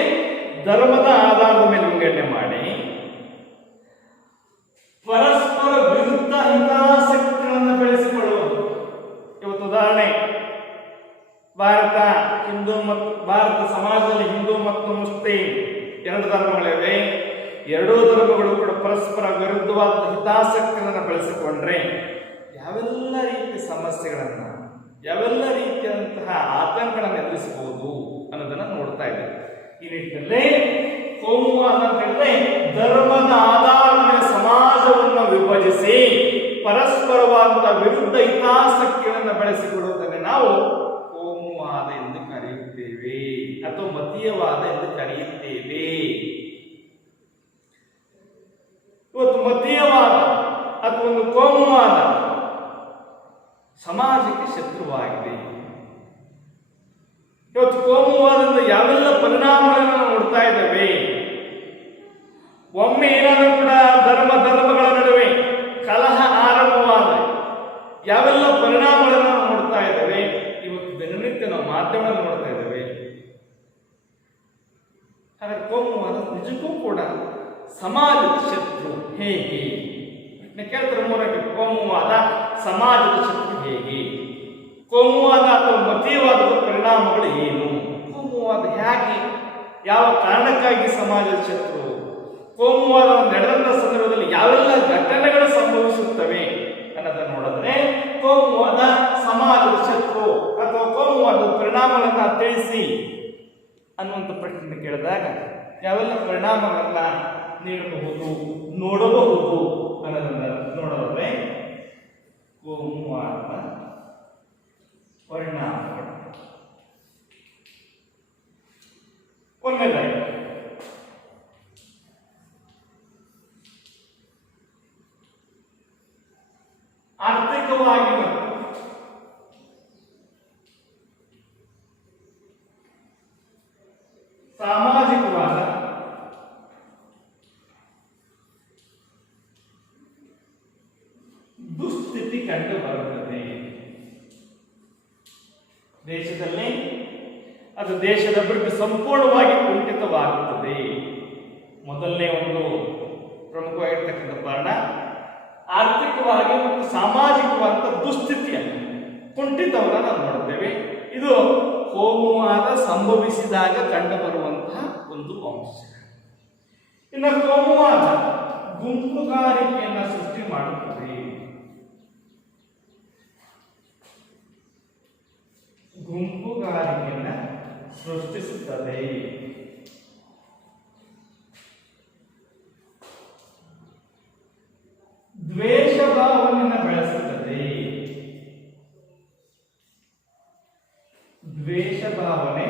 ಧರ್ಮದ ಆಧಾರದ ಮೇಲೆ ವಿಂಗಡಣೆ ಮಾಡಿ ಪರಸ್ಪರ ವಿರುದ್ಧ ಹಿತಾಸಕ್ತಿಗಳನ್ನು ಬೆಳೆಸಿಕೊಳ್ಳುವುದು. ಇವತ್ತು ಉದಾಹರಣೆ, ಭಾರತ ಸಮಾಜದಲ್ಲಿ ಹಿಂದೂ ಮತ್ತು ಮುಸ್ಲಿಂ ಎರಡು ಧರ್ಮಗಳಿವೆ. ಎರಡೂ ಧರ್ಮಗಳು ಕೂಡ ಪರಸ್ಪರ ವಿರುದ್ಧವಾದ ಹಿತಾಸಕ್ತಿಗಳನ್ನು ಬೆಳೆಸಿಕೊಂಡ್ರೆ ಯಾವೆಲ್ಲ ರೀತಿಯ ಸಮಸ್ಯೆಗಳನ್ನು, ಯಾವೆಲ್ಲ ರೀತಿಯಾದಂತಹ ಆತಂಕಗಳನ್ನು ಎದುರಿಸಬಹುದು ಅನ್ನೋದನ್ನ ನೋಡ್ತಾ ಇದ್ದೇವೆ. ಈ ನಿಟ್ಟಿನಲ್ಲಿ ಕೋಮುವಾದ ಅಂತ ಹೇಳಿದ್ರೆ ಧರ್ಮದ ಆಧಾರದ ಮೇಲೆ ಸಮಾಜವನ್ನು ವಿಭಜಿಸಿ ಪರಸ್ಪರವಾದ ವಿರುದ್ಧ ಹಿತಾಸಕ್ತಿಗಳನ್ನು ಬೆಳೆಸಿಕೊಳ್ಳುವುದನ್ನು ನಾವು ಕೋಮುವಾದ ಎಂದು ಕರೆಯುತ್ತೇವೆ ಅಥವಾ ಮತೀಯವಾದ ಎಂದು ಕರೆಯುತ್ತೇವೆ. ಇವತ್ತು ಮತೀಯವಾದ ಅಥವಾ ಒಂದು ಕೋಮುವಾದ ಸಮಾಜಕ್ಕೆ ಶತ್ರುವಾಗಿದೆ. ಇವತ್ತು ಕೋಮುವಾದದಿಂದ ಯಾವೆಲ್ಲ ಪರಿಣಾಮಗಳನ್ನು ನಾವು ನೋಡ್ತಾ ಇದ್ದೇವೆ. ಒಮ್ಮೆ ಏನಾದರೂ ಕೂಡ ಧರ್ಮಗಳ ನಡುವೆ ಕಲಹ ಆರಂಭವಾದ ಯಾವೆಲ್ಲ ಪರಿಣಾಮಗಳನ್ನು ನಾವು ನೋಡ್ತಾ ಇದ್ದೇವೆ. ಇವತ್ತು ದಿನನಿತ್ಯ ನಾವು ಮಾಧ್ಯಮದಲ್ಲಿ ನೋಡ್ತಾ ಇದ್ದೇವೆ. ಹಾಗಾದ್ರೆ ಕೋಮುವಾದ ನಿಜಕ್ಕೂ ಕೂಡ ಸಮಾಜದ ಶತ್ರು ಹೇಗೆ? ಕೇಳ್ತಾರೆ ಮೂಲಕ ಕೋಮುವಾದ ಸಮಾಜದ ಶತ್ರು ಹೇಗೆ? ಕೋಮುವಾದ ಅಥವಾ ಮತೀಯವಾದದ ಪರಿಣಾಮಗಳು ಏನು? ಕೋಮುವಾದ ಹೇಗೆ, ಯಾವ ಕಾರಣಕ್ಕಾಗಿ ಸಮಾಜದ ಶತ್ರು? ಕೋಮುವಾದ ನಡೆದಂತ ಸಂದರ್ಭದಲ್ಲಿ ಯಾವೆಲ್ಲ ಘಟನೆಗಳು ಸಂಭವಿಸುತ್ತವೆ ಅನ್ನೋದನ್ನು ನೋಡಿದ್ರೆ ಕೋಮುವಾದ ಸಮಾಜದ ಶತ್ರು ಅಥವಾ ಕೋಮುವಾದ ಪರಿಣಾಮಗಳನ್ನ ತಿಳಿಸಿ ಅನ್ನುವಂಥ ಪ್ರಶ್ನೆ ಕೇಳಿದಾಗ ಯಾವೆಲ್ಲ ಪರಿಣಾಮಗಳನ್ನ ನೀಡಬಹುದು, ನೋಡಬಹುದು ಅನ್ನೋದನ್ನ ನೋಡೋದ್ರೆ ಕೋಮುವಾದ ಪರಿಣಾಮಗಳು ಒಂದನೇದಾಗಿ ಆರ್ಥಿಕವಾಗಿ ಮತ್ತು ಸಾಮಾಜಿಕವಾದ ದುಸ್ಥಿತಿ ಕಂಡು ಬರುತ್ತದೆ ದೇಶದಲ್ಲಿ. ಅದು ದೇಶದ ಅಭಿವೃದ್ಧಿ ಸಂಪೂರ್ಣವಾಗಿ ಕುಂಠಿತವಾಗುತ್ತದೆ. ಮೊದಲನೇ ಒಂದು ಪ್ರಮುಖವಾಗಿರ್ತಕ್ಕಂಥ ಕಾರಣ ಆರ್ಥಿಕವಾಗಿ ಮತ್ತು ಸಾಮಾಜಿಕವಾದ ದುಸ್ಥಿತಿಯನ್ನು, ಕುಂಠಿತವನ್ನು ನಾವು ನೋಡ್ತೇವೆ. ಇದು ಕೋಮುವಾದ ಸಂಭವಿಸಿದಾಗ ಕಂಡು ಬರುವಂತಹ ಒಂದು ಅಂಶ. ಇನ್ನು ಕೋಮುವಾದ ಗುಂಪುಗಾರಿಕೆಯನ್ನು ಸೃಷ್ಟಿ ಮಾಡುತ್ತದೆ. ಸೃಷ್ಟಿಸುತ್ತದೆ. ದ್ವೇಷ ಭಾವನೆಯನ್ನು ಬೆಳೆಸುತ್ತದೆ. ದ್ವೇಷ ಭಾವನೆ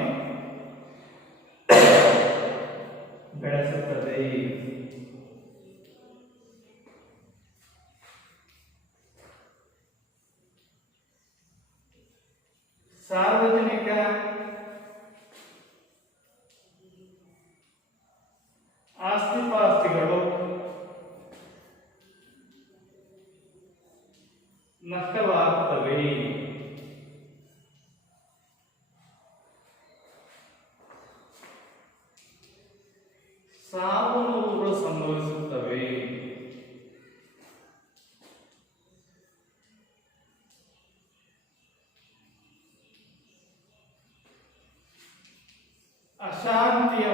ಬೆಳೆಸುತ್ತದೆ. ಸಾರ್ವಜನಿಕ ಆಸ್ತಿಪಾಸ್ತಿಗಳು ನಷ್ಟವಾಗುತ್ತವೆ. ಸಾವು ನೋವುಗಳು ಸಂಭವಿಸುತ್ತವೆ. ಅಶಾಂತಿಯ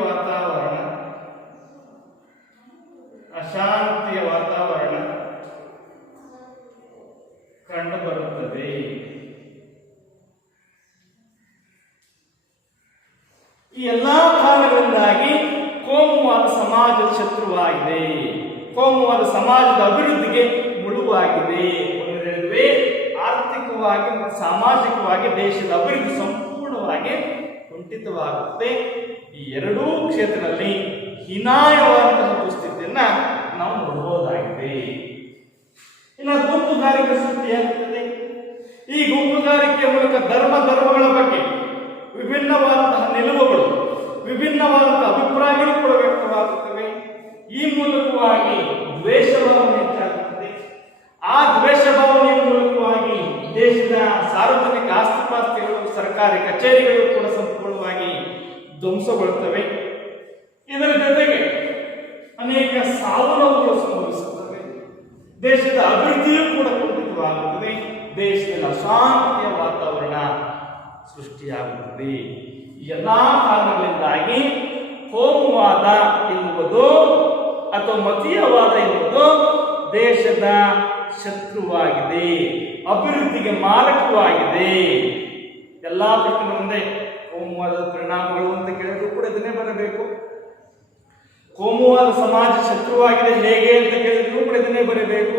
ವಾತಾವರಣ ಕಂಡುಬರುತ್ತದೆ. ಈ ಎಲ್ಲಾ ಕಾರಣಗಳಿಂದಾಗಿ ಕೋಮುವಾದ ಸಮಾಜದ ಶತ್ರುವಾಗಿದೆ. ಕೋಮುವಾದ ಸಮಾಜದ ಅಭಿವೃದ್ಧಿಗೆ ಮುಳುವಾಗಿದೆ. ಆರ್ಥಿಕವಾಗಿ ಮತ್ತು ಸಾಮಾಜಿಕವಾಗಿ ದೇಶದ ಅಭಿವೃದ್ಧಿ ಸಂಪೂರ್ಣವಾಗಿ ಕುಂಠಿತವಾಗುತ್ತೆ. ಈ ಎರಡೂ ಕ್ಷೇತ್ರದಲ್ಲಿ ಹೀನಾಯವಾದಂತಹ ದುಸ್ಥಿತಿಯನ್ನ ನಾವು ನೋಡಬಹುದಾಗಿದೆ. ಇನ್ನು ಗುಂಪುಗಾರಿಕೆ ಸೃಷ್ಟಿಯಾಗುತ್ತದೆ. ಈ ಗುಂಪುಗಾರಿಕೆಯ ಮೂಲಕ ಧರ್ಮಗಳ ಬಗ್ಗೆ ವಿಭಿನ್ನವಾದಂತಹ ನಿಲುವುಗಳು, ವಿಭಿನ್ನವಾದಂತಹ ಅಭಿಪ್ರಾಯಗಳು ಕೂಡ ವ್ಯಕ್ತವಾಗುತ್ತವೆ. ಈ ಮೂಲಕವಾಗಿ ದ್ವೇಷ ಭಾವನೆ ಹೆಚ್ಚಾಗುತ್ತದೆ. ಆ ದ್ವೇಷ ಭಾವನೆಯ ಮೂಲಕವಾಗಿ ದೇಶದ ಸಾರ್ವಜನಿಕ ಆಸ್ತಿಪಾಸ್ತಿಗಳು, ಸರ್ಕಾರಿ ಕಚೇರಿಗಳು ಕೂಡ ಸಂಪೂರ್ಣವಾಗಿ ಧ್ವಂಸಗೊಳ್ಳುತ್ತವೆ. ಇದರ ಜೊತೆಗೆ ಅನೇಕ ಸಾವು ನೋವುಗಳು ಸಂಭವಿಸುತ್ತವೆ. ದೇಶದ ಅಭಿವೃದ್ಧಿಯೂ ಕೂಡ ಕುಂಠಿತವಾಗುತ್ತದೆ. ದೇಶದಲ್ಲಿ ಅಶಾಂತಿಯ ವಾತಾವರಣ ಸೃಷ್ಟಿಯಾಗುತ್ತದೆ. ಎಲ್ಲಾ ಕಾರಣಗಳಿಂದಾಗಿ ಕೋಮುವಾದ ಎನ್ನುವುದು ಅಥವಾ ಮತೀಯವಾದ ಎನ್ನುವುದು ದೇಶದ ಶತ್ರುವಾಗಿದೆ, ಅಭಿವೃದ್ಧಿಗೆ ಮಾರಕವಾಗಿದೆ. ಎಲ್ಲಾ ಪ್ರಶ್ನೆ ಮುಂದೆ ಕೋಮುವಾದದ ಪರಿಣಾಮಗಳು ಅಂತ ಕೇಳಿದ್ರು ಕೂಡ ಇದನ್ನೇ ಬರಬೇಕು. ಕೋಮುವಾದ ಸಮಾಜ ಶತ್ರುವಾಗಿದೆ ಹೇಗೆ ಅಂತ ಕೇಳಿದ್ರು ಕೂಡ ಇದನ್ನೇ ಬರಬೇಕು.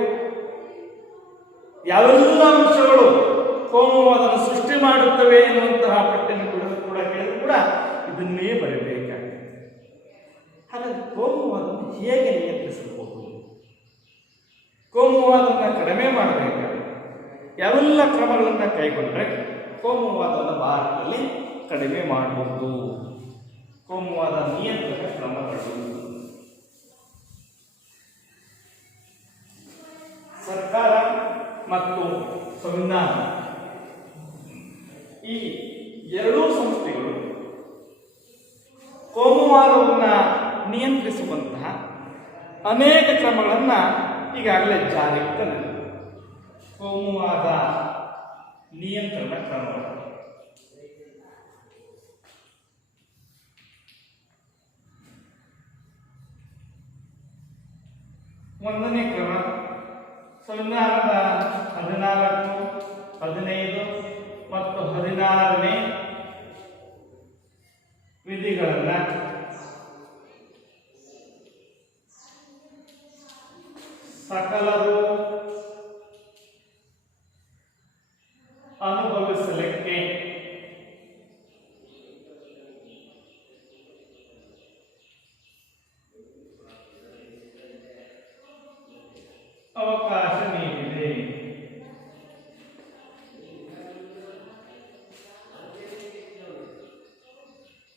ಯಾವೆಲ್ಲ ಅಂಶಗಳು ಕೋಮುವಾದವನ್ನು ಸೃಷ್ಟಿ ಮಾಡುತ್ತವೆ ಎನ್ನುವಂತಹ ಪ್ರಶ್ನೆ ಕೂಡ ಕೇಳಿದ್ರು ಕೂಡ ಇದನ್ನೇ ಬರಬೇಕಾಗಿದೆ. ಹಾಗಾದ್ರೆ ಕೋಮುವಾದವನ್ನು ಹೇಗೆ ನಿಯಂತ್ರಿಸಬಹುದು? ಕೋಮುವಾದವನ್ನು ಕಡಿಮೆ ಮಾಡಬೇಕಾದ್ರೆ ಯಾವೆಲ್ಲ ಕ್ರಮಗಳನ್ನು ಕೈಗೊಂಡ್ರೆ ಕೋಮುವಾದವನ್ನು ಭಾರತದಲ್ಲಿ ಕಡಿಮೆ ಮಾಡಬಹುದು? ಕೋಮುವಾದ ನಿಯಂತ್ರಣ ಕ್ರಮಗಳು. ಸರ್ಕಾರ ಮತ್ತು ಸಂವಿಧಾನ ಈ ಎರಡೂ ಸಂಸ್ಥೆಗಳು ಕೋಮುವಾದವನ್ನು ನಿಯಂತ್ರಿಸುವಂತಹ ಅನೇಕ ಕ್ರಮಗಳನ್ನು ಈಗಾಗಲೇ ಜಾರಿಗೆ ತಂದಿದೆ. ಕೋಮುವಾದ ನಿಯಂತ್ರಣ ಕ್ರಮಗಳು. ಒಂದನೇ ಕ್ರಮ ಸಂವಿಧಾನದ 14, 15 ಮತ್ತು 16ನೇ ವಿಧಿಗಳನ್ನು ಸಕಲರು ಅನುಭವಿಸಲಿಕ್ಕೆ ಅವಕಾಶ ನೀಡಿದೆ.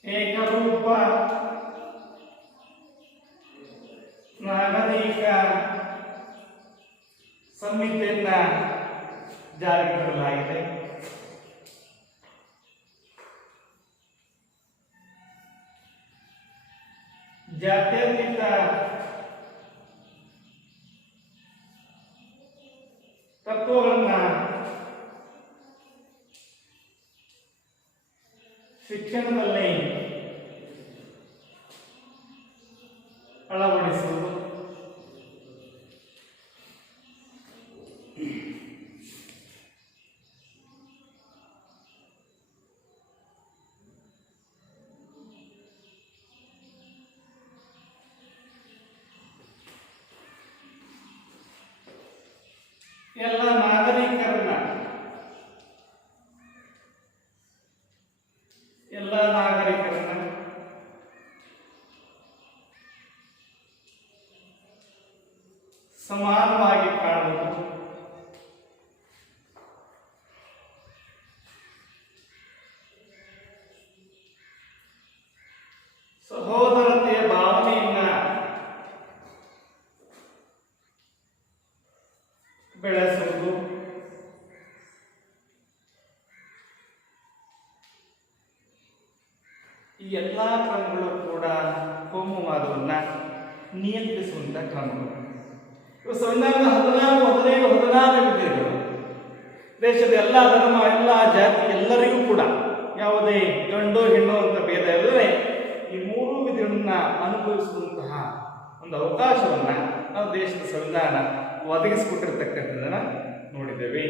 ಏಕರೂಪ ನಾಗರಿಕ ಸಂಹಿತೆಯನ್ನ ಜಾರಿಗೆ ತರಲಾಗಿದೆ. ಜಾತ್ಯತೀತ ತತ್ವಗಳನ್ನ ಶಿಕ್ಷಣದಲ್ಲಿ ಅಳವಡಿಸುವುದು, ಎಲ್ಲ ನಾಗರಿಕರನ್ನ ಸಮಾನವಾಗಿ ಕಾಣುವುದು, ಸಹೋದರತೆಯ ಭಾವನೆಯನ್ನ ಬೆಳೆಸುವುದು, ಈ ಎಲ್ಲಾ ಕ್ರಮಗಳು ಕೂಡ ಕೋಮುವಾದವನ್ನ ನಿಯಂತ್ರಿಸುವಂತ ಕ್ರಮಗಳು. ಇವು ಸಂವಿಧಾನದ 14, 15, 16 ವಿಧಿಗಳು ದೇಶದ ಎಲ್ಲ ಧರ್ಮ, ಎಲ್ಲ ಜಾತಿ, ಎಲ್ಲರಿಗೂ ಕೂಡ ಯಾವುದೇ ಗಂಡು ಹೆಣ್ಣು ಅಂತ ಭೇದ ಇಲ್ಲದೆ ಈ 3 ವಿಧಿಗಳನ್ನ ಅನುಭವಿಸುವಂತಹ ಒಂದು ಅವಕಾಶವನ್ನ ನಾವು ದೇಶದ ಸಂವಿಧಾನ ಒದಗಿಸಿಕೊಟ್ಟಿರ್ತಕ್ಕಂಥದ್ದನ್ನ ನೋಡಿದ್ದೇವೆ.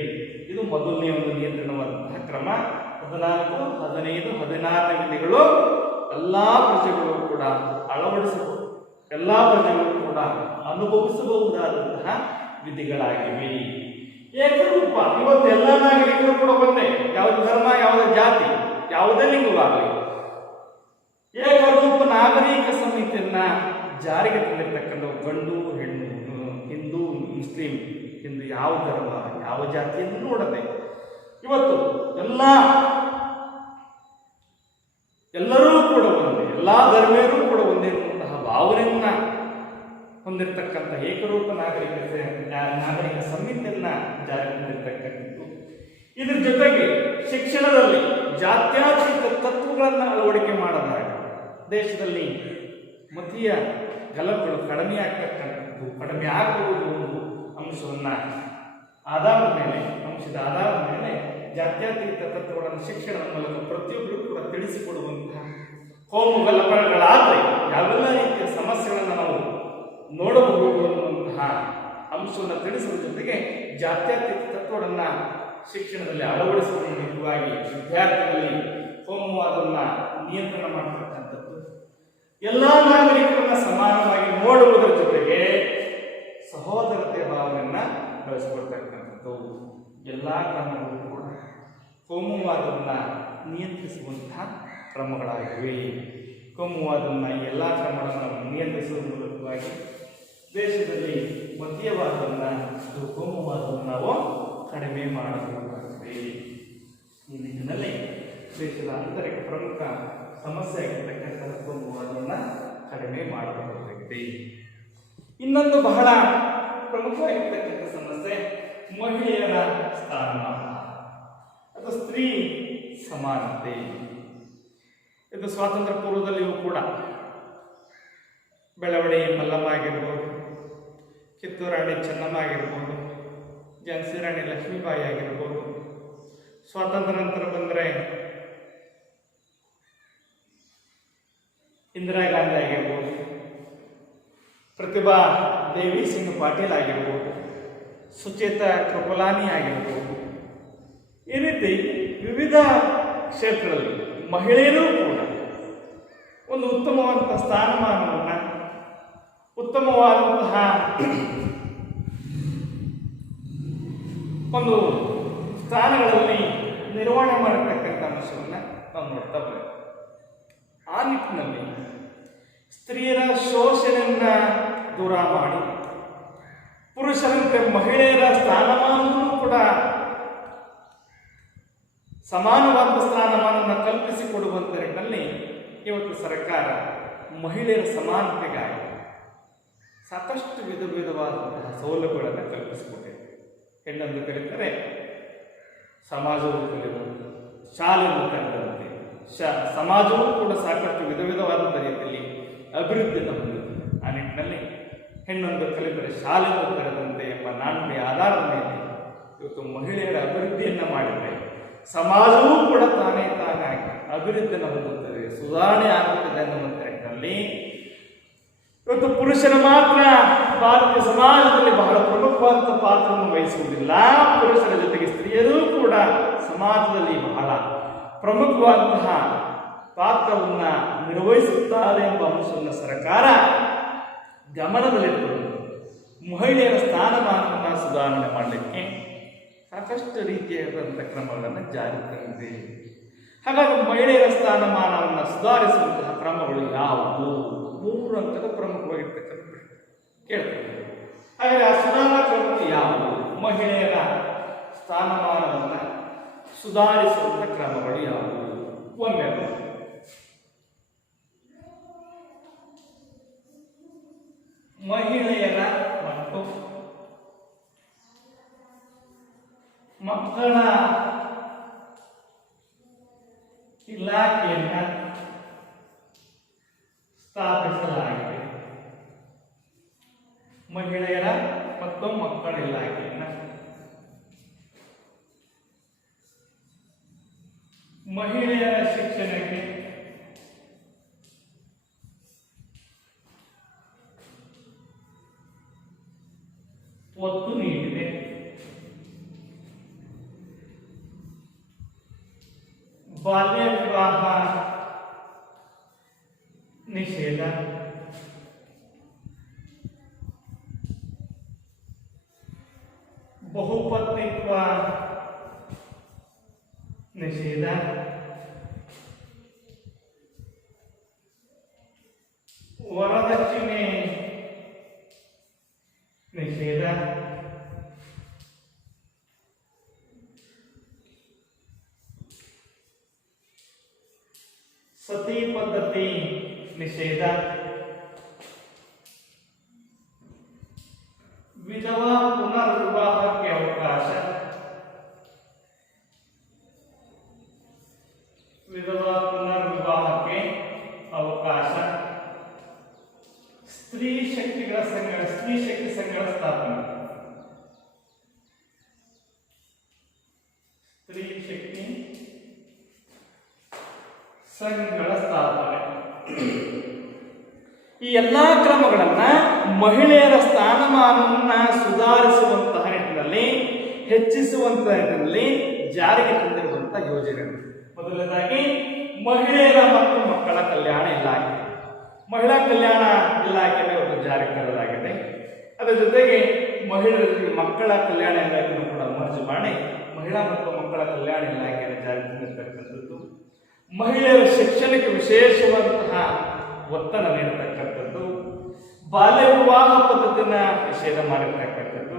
ಇದು ಮೊದಲನೇ ಒಂದು ನಿಯಂತ್ರಣವಾದಂತಹ ಕ್ರಮ. 14, 15, 16 ವಿಧಿಗಳು ಎಲ್ಲಾ ಪ್ರಜೆಗಳು ಕೂಡ ಅಳವಡಿಸಬಹುದು, ಎಲ್ಲಾ ಪ್ರಜೆಗಳು ಕೂಡ ಅನುಭವಿಸಬಹುದಾದಂತಹ ವಿಧಿಗಳಾಗಿವೆ. ಏಕರೂಪ ಇವತ್ತು ಎಲ್ಲ ನಾಗರಿಕರು ಕೂಡ ಒಂದೇ, ಯಾವುದೇ ಧರ್ಮ, ಯಾವುದೇ ಜಾತಿ, ಯಾವುದೇ ಲಿಂಗವಾಗಲಿ ಏಕರೂಪ ನಾಗರಿಕ ಸಮಿತಿಯನ್ನ ಜಾರಿಗೆ ತಂದಿರತಕ್ಕಂಥ ಗಂಡು ಹೆಣ್ಣು, ಹಿಂದೂ ಮುಸ್ಲಿಂ ಎಂದು ಯಾವ ಧರ್ಮ ಯಾವ ಜಾತಿಯನ್ನು ನೋಡದೆ ಇವತ್ತು ಎಲ್ಲರೂ ಕೂಡ ಒಂದೇ, ಎಲ್ಲಾ ಧರ್ಮೀಯರು ಕೂಡ ಒಂದೇ ಎನ್ನುವಂತಹ ಭಾವನೆಯನ್ನ ಹೊಂದಿರತಕ್ಕಂಥ ಏಕರೂಪ ನಾಗರಿಕ ಸಮಿತಿಯನ್ನ ಜಾರಿಗೆ ತಂದಿರತಕ್ಕಂಥದ್ದು. ಇದ್ರ ಜೊತೆಗೆ ಶಿಕ್ಷಣದಲ್ಲಿ ಜಾತ್ಯತೀತ ತತ್ವಗಳನ್ನು ಅಳವಡಿಕೆ ಮಾಡದಾಗ ದೇಶದಲ್ಲಿ ಮತೀಯ ಗಲಭೆಗಳು ಕಡಿಮೆ ಆಗ್ತಕ್ಕಂಥದ್ದು, ಕಡಿಮೆ ಆಗಬಹುದು ಒಂದು ಅಂಶದ ಆಧಾರದ ಮೇಲೆ ಜಾತ್ಯತೀತ ತತ್ವಗಳನ್ನು ಶಿಕ್ಷಣದ ಮೂಲಕ ಪ್ರತಿಯೊಬ್ಬರು ಕೂಡ ತಿಳಿಸಿಕೊಡುವಂತಹ, ಕೋಮು ಗಲಭೆಗಳಾದರೆ ಯಾವೆಲ್ಲ ರೀತಿಯ ಸಮಸ್ಯೆಗಳನ್ನು ನಾವು ನೋಡಬಹುದು ಅನ್ನುವಂತಹ ಅಂಶವನ್ನು ತಿಳಿಸುವ ಜೊತೆಗೆ ಜಾತ್ಯತೀತ ತತ್ವಗಳನ್ನು ಶಿಕ್ಷಣದಲ್ಲಿ ಅಳವಡಿಸುವ ಮೂಲಕವಾಗಿ ವಿದ್ಯಾರ್ಥಿಗಳಲ್ಲಿ ಕೋಮುವಾದವನ್ನು ನಿಯಂತ್ರಣ ಮಾಡತಕ್ಕಂಥದ್ದು, ಎಲ್ಲ ನಾಗರಿಕರನ್ನ ಸಮಾನವಾಗಿ ನೋಡುವುದರ ಜೊತೆಗೆ ಸಹೋದರತೆಯ ಭಾವನೆಯನ್ನ ಬೆಳೆಸಿಕೊಳ್ತಕ್ಕಂಥದ್ದು ಎಲ್ಲ ಕ್ರಮಗಳು ಕೂಡ ಕೋಮುವಾದವನ್ನು ನಿಯಂತ್ರಿಸುವಂತಹ ಕ್ರಮಗಳಾಗಿವೆ. ಕೋಮುವಾದವನ್ನು ಎಲ್ಲ ಕ್ರಮಗಳನ್ನು ನಿಯಂತ್ರಿಸುವ ಮೂಲಕವಾಗಿ ದೇಶದಲ್ಲಿ ಮತೀಯವಾದವನ್ನು ಮತ್ತು ಕೋಮುವಾದವನ್ನು ನಾವು ಕಡಿಮೆ ಮಾಡಬೇಕಾಗಿದೆ. ಈ ನಿಟ್ಟಿನಲ್ಲಿ ದೇಶದ ಆಂತರಿಕ ಪ್ರಮುಖ ಸಮಸ್ಯೆ ಆಗಿರ್ತಕ್ಕಂಥ ಕೋಮುವಾದವನ್ನು ಕಡಿಮೆ ಮಾಡಬೇಕಾಗಿದೆ. ಇನ್ನೊಂದು ಬಹಳ ಪ್ರಮುಖವಾಗಿರ್ತಕ್ಕಂಥ ಸಮಸ್ಯೆ ಮಹಿಳೆಯರ ಸ್ಥಾನಮಾನ, ಅದು ಸ್ತ್ರೀ ಸಮಾನತೆ. ಇದು ಸ್ವಾತಂತ್ರ್ಯ ಪೂರ್ವದಲ್ಲಿಯೂ ಕೂಡ ಬೆಳವಡಿ ಮಲ್ಲಮ್ಮ ಆಗಿರ್ಬೋದು, ಕಿತ್ತೂರು ರಾಣಿ ಚೆನ್ನಮ್ಮ ಆಗಿರ್ಬೋದು, ಝಾನ್ಸಿ ರಾಣಿ ಲಕ್ಷ್ಮೀಬಾಯಿ ಆಗಿರ್ಬೋದು, ಸ್ವಾತಂತ್ರ್ಯ ನಂತರ ಬಂದರೆ ಇಂದಿರಾ ಗಾಂಧಿ ಆಗಿರ್ಬೋದು, ಪ್ರತಿಭಾ ದೇವಿ ಸಿಂಗ್ ಪಾಟೀಲ್ ಆಗಿರ್ಬೋದು, ಸುಚೇತಾ ಕೃಪಲಾನಿ ಆಗಿರ್ಬೋದು, ಈ ರೀತಿ ವಿವಿಧ ಕ್ಷೇತ್ರದಲ್ಲಿ ಮಹಿಳೆಯರೂ ಕೂಡ ಒಂದು ಉತ್ತಮವಾದಂತಹ ಸ್ಥಾನಮಾನವನ್ನು, ಉತ್ತಮವಾದಂತಹ ಒಂದು ಸ್ಥಾನಗಳಲ್ಲಿ ನಿರ್ವಹಣೆ ಮಾಡತಕ್ಕಂಥ ಅಂಶವನ್ನು ನಾವು ನೋಡ್ತಾ ಬರ್ತೇವೆ. ಆ ನಿಟ್ಟಿನಲ್ಲಿ ಸ್ತ್ರೀಯರ ಶೋಷಣೆಯನ್ನ ದೂರ ಮಾಡಿ ಪುರುಷರಂತೆ ಮಹಿಳೆಯರ ಸ್ಥಾನಮಾನವನ್ನು ಕೂಡ ಸಮಾನವಾದ ಸ್ಥಾನಮಾನವನ್ನು ಕಲ್ಪಿಸಿಕೊಡುವಂತ ನಿಟ್ಟಿನಲ್ಲಿ ಇವತ್ತು ಸರ್ಕಾರ ಮಹಿಳೆಯರ ಸಮಾನತೆಗಾಗಿ ಸಾಕಷ್ಟು ವಿಧವಾದಂತಹ ಸೌಲಭ್ಯಗಳನ್ನು ಕಲ್ಪಿಸಿಕೊಟ್ಟಿದೆ. ಹೆಣ್ಣೆಂದು ಕರೀತಾರೆ, ಸಮಾಜವು ಕಲಿಯುವಂತೆ, ಶಾಲೆಯನ್ನು ಕರೆದಂತೆ ಸಮಾಜವೂ ಕೂಡ ಸಾಕಷ್ಟು ವಿಧವಾದಂಥ ರೀತಿಯಲ್ಲಿ ಅಭಿವೃದ್ಧಿಯನ್ನು ಹೊಂದಿದೆ. ಆ ನಿಟ್ಟಿನಲ್ಲಿ ಹೆಣ್ಣೊಂದು ಕಲಿತರೆ ಶಾಲೆಯನ್ನು ಕರೆದಂತೆ ಎಂಬ ನಾಣ್ಯ ಆಧಾರದ ಮೇಲೆ ಇವತ್ತು ಮಹಿಳೆಯರ ಅಭಿವೃದ್ಧಿಯನ್ನು ಮಾಡಿದರೆ ಸಮಾಜವೂ ಕೂಡ ತಾನೇ ಅಭಿವೃದ್ಧಿಯನ್ನು ಹೊಂದುತ್ತದೆ, ಸುಧಾರಣೆ ಆಗುತ್ತದೆ ಅನ್ನುವಂಥ ನಿಟ್ಟಿನಲ್ಲಿ ಇವತ್ತು ಪುರುಷರು ಮಾತ್ರ ಭಾರತೀಯ ಸಮಾಜದಲ್ಲಿ ಬಹಳ ಪ್ರಮುಖವಾದಂಥ ಪಾತ್ರವನ್ನು ವಹಿಸುವುದಿಲ್ಲ. ಪುರುಷರ ಜೊತೆಗೆ ಸ್ತ್ರೀಯರೂ ಕೂಡ ಸಮಾಜದಲ್ಲಿ ಬಹಳ ಪ್ರಮುಖವಾದಂತಹ ಪಾತ್ರವನ್ನು ನಿರ್ವಹಿಸುತ್ತಾರೆ ಎಂಬ ಅಂಶವನ್ನು ಸರ್ಕಾರ ಗಮನದಲ್ಲಿಟ್ಟುಕೊಂಡು ಮಹಿಳೆಯರ ಸ್ಥಾನಮಾನವನ್ನು ಸುಧಾರಣೆ ಮಾಡಲಿಕ್ಕೆ ಸಾಕಷ್ಟು ರೀತಿಯಾದಂಥ ಕ್ರಮಗಳನ್ನು ಜಾರಿ ತಂದಿದೆ. ಹಾಗಾಗಿ ಮಹಿಳೆಯರ ಸ್ಥಾನಮಾನವನ್ನು ಸುಧಾರಿಸುವಂತಹ ಕ್ರಮಗಳು ಯಾವುವು? 3 ಅಂಕದ ಪ್ರಮುಖವಾಗಿರ್ತಕ್ಕಂಥ ಕೇಳ್ತೇವೆ. ಹಾಗಾಗಿ ಆ ಸುಧಾರಣಾ ಕ್ರಮಗಳು ಯಾವುವು? ಮಹಿಳೆಯರ ಸ್ಥಾನಮಾನವನ್ನು ಸುಧಾರಿಸುವಂಥ ಕ್ರಮಗಳು ಯಾವುವು? ಒಂದನೇದು ಮಹಿಳೆಯರ ಮತ್ತು ಮಕ್ಕಳ ಇಲಾಖೆಯನ್ನು ಸ್ಥಾಪಿಸಲಾಗಿದೆ. ಮಹಿಳೆಯರ ಮತ್ತು ಮಕ್ಕಳ ಇಲಾಖೆಯನ್ನು ಮಹಿಳೆಯರ ಶಿಕ್ಷಣಕ್ಕೆ ಒತ್ತು ನೀಡಿದೆ. ಬಾಲ್ಯ ವಿವಾಹ ನಿಷೇಧ, ಬಹುಪತ್ನಿತ್ವ ನಿಷೇಧ, ವರದಕ್ಷಿಣೆ ನಿಷೇಧ, ಸತಿ ಪದ್ಧತಿ ನಿಷೇಧ, ವಿಧವಾ ಪುನರ್ವಿವಾಹಕ್ಕೆ ಅವಕಾಶ, ವಿಧವಾ ಪುನರ್ವಿವಾಹಕ್ಕೆ ಅವಕಾಶ, ಸ್ತ್ರೀ ಶಕ್ತಿ ಸಂಘಗಳ ಸ್ಥಾಪನೆ, ಸ್ತ್ರೀ ಶಕ್ತಿ ಸಂಘಗಳ ಸ್ಥಾಪನೆ. ಈ ಎಲ್ಲಾ ಕ್ರಮಗಳನ್ನ ಮಹಿಳೆಯರ ಸ್ಥಾನಮಾನವನ್ನ ಸುಧಾರಿಸುವಂತಹ ನಿಟ್ಟಿನಲ್ಲಿ, ಹೆಚ್ಚಿಸುವಂತಹ ನಿಟ್ಟಿನಲ್ಲಿ ಜಾರಿಗೆ ತಂದಿರುವಂತಹ ಯೋಜನೆಗಳು. ಮೊದಲನೇದಾಗಿ ಮಹಿಳೆಯರ ಮತ್ತು ಮಕ್ಕಳ ಕಲ್ಯಾಣ ಇಲಾಖೆ, ಮಹಿಳಾ ಕಲ್ಯಾಣ ಇಲಾಖೆಯನ್ನು ಒಂದು ಜಾರಿಗೆ ತರಲಾಗಿದೆ. ಅದರ ಜೊತೆಗೆ ಮಹಿಳೆಯರಿಗೆ ಮಕ್ಕಳ ಕಲ್ಯಾಣ ಇಲಾಖೆಯನ್ನು ಕೂಡ ಮರ್ಜು ಮಾಡಿ ಮಹಿಳಾ ಮತ್ತು ಮಕ್ಕಳ ಕಲ್ಯಾಣ ಇಲಾಖೆಯನ್ನು ಜಾರಿಗೆ ತಂದಿರತಕ್ಕಂಥದ್ದು. ಮಹಿಳೆಯರ ಶಿಕ್ಷಣಕ್ಕೆ ವಿಶೇಷವಾದಂತಹ ಒತ್ತಡ ನೀಡತಕ್ಕಂಥದ್ದು, ಬಾಲ್ಯ ವಿವಾಹ ಪದ್ಧತಿಯನ್ನ ನಿಷೇಧ ಮಾಡಿರ್ತಕ್ಕಂಥದ್ದು,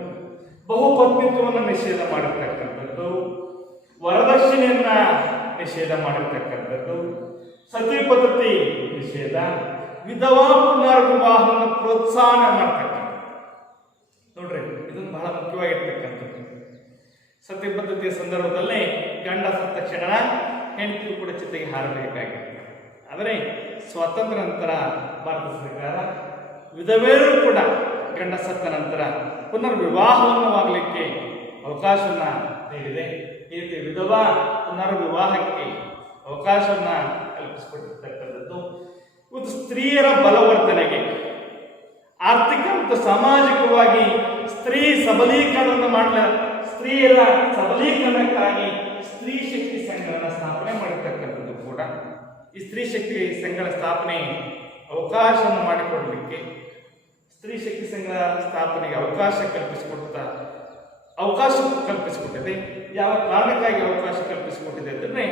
ಬಹುಪತ್ನಿತ್ವವನ್ನು ನಿಷೇಧ ಮಾಡಿರ್ತಕ್ಕಂಥದ್ದು, ವರದಕ್ಷಿಣೆಯನ್ನ ನಿಷೇಧ ಮಾಡಿರ್ತಕ್ಕಂಥದ್ದು, ಸತಿ ಪದ್ಧತಿ ನಿಷೇಧ, ವಿಧವಾ ಪುನರ್ವಿವಾಹವನ್ನು ಪ್ರೋತ್ಸಾಹ ಮಾಡ್ತಕ್ಕಂಥದ್ದು. ನೋಡ್ರಿ, ಇದನ್ನು ಬಹಳ ಮುಖ್ಯವಾಗಿರ್ತಕ್ಕಂಥದ್ದು. ಸತಿ ಪದ್ಧತಿಯ ಸಂದರ್ಭದಲ್ಲಿ ಗಂಡ ಸತ್ತ ಕ್ಷಣ ಹೆಂಡತಿಯು ಕೂಡ ಚಿತೆಗೆ ಹಾರಬೇಕಾಗಿತ್ತು. ಆದರೆ ಸ್ವಾತಂತ್ರ್ಯ ನಂತರ ಭಾರತ ಸರ್ಕಾರ ವಿಧವೆಯರು ಕೂಡ ಗಂಡ ಸತ್ತ ನಂತರ ಪುನರ್ವಿವಾಹವನ್ನು ಆಗಲಿಕ್ಕೆ ಅವಕಾಶವನ್ನ ನೀಡಿದೆ. ಈ ರೀತಿ ವಿಧವಾ ಪುನರ್ವಿವಾಹಕ್ಕೆ ಅವಕಾಶವನ್ನ ಕಲ್ಪಿಸಿಕೊಟ್ಟಿರ್ತಕ್ಕಂಥದ್ದು. ಇದು ಸ್ತ್ರೀಯರ ಬಲವರ್ಧನೆಗೆ, ಆರ್ಥಿಕ ಮತ್ತು ಸಾಮಾಜಿಕವಾಗಿ ಸ್ತ್ರೀ ಸಬಲೀಕರಣವನ್ನು ಸ್ತ್ರೀಯರ ಸಬಲೀಕರಣಕ್ಕಾಗಿ ಸ್ತ್ರೀ ಶಕ್ತಿ ಸಂಘಗಳನ್ನ ಸ್ಥಾಪನೆ ಮಾಡಿರ್ತಕ್ಕಂಥದ್ದು ಕೂಡ. ಈ ಸ್ತ್ರೀ ಶಕ್ತಿ ಸಂಘಗಳ ಸ್ಥಾಪನೆ ಅವಕಾಶವನ್ನು ಮಾಡಿಕೊಡಲಿಕ್ಕೆ, ಸ್ತ್ರೀ ಶಕ್ತಿ ಸಂಘ ಸ್ಥಾಪನೆಗೆ ಅವಕಾಶ ಕಲ್ಪಿಸಿಕೊಟ್ಟಿದೆ. ಯಾವ ಕಾರಣಕ್ಕಾಗಿ ಅವಕಾಶ ಕಲ್ಪಿಸಿಕೊಟ್ಟಿದೆ ಅಂತಂದ್ರೆ,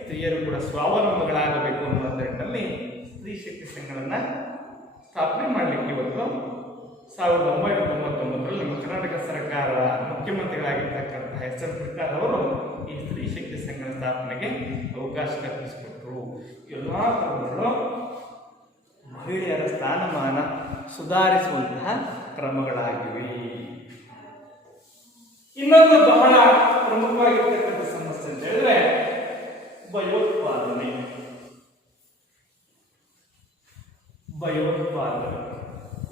ಸ್ತ್ರೀಯರು ಕೂಡ ಸ್ವಾವಲಂಬಿಗಳಾಗಬೇಕು ಅನ್ನುವ ನಿಟ್ಟಿನಲ್ಲಿ ಸ್ತ್ರೀ ಶಕ್ತಿ ಸಂಘಗಳನ್ನ ಸ್ಥಾಪನೆ ಮಾಡಲಿಕ್ಕೆ ಇವತ್ತು 1999ರಲ್ಲಿ ನಮ್ಮ ಕರ್ನಾಟಕ ಸರ್ಕಾರದ ಮುಖ್ಯಮಂತ್ರಿಗಳಾಗಿರ್ತಕ್ಕಂತಹ ಎಸ್.ಎಂ. ಪ್ರಕಾಶ್ ಅವರು ಈ ಸ್ತ್ರೀ ಶಕ್ತಿ ಸಂಘದ ಸ್ಥಾಪನೆಗೆ ಅವಕಾಶ ಕಲ್ಪಿಸಿಕೊಟ್ಟರು. ಎಲ್ಲ ಕ್ರಮಗಳು ಮಹಿಳೆಯರ ಸ್ಥಾನಮಾನ ಸುಧಾರಿಸುವಂತಹ ಕ್ರಮಗಳಾಗಿವೆ. ಇನ್ನೊಂದು ಬಹಳ ಪ್ರಮುಖವಾಗಿರ್ತಕ್ಕಂಥ ಸಮಸ್ಯೆ ಅಂತ ಹೇಳಿದ್ರೆ ಭಯೋತ್ಪಾದನೆ.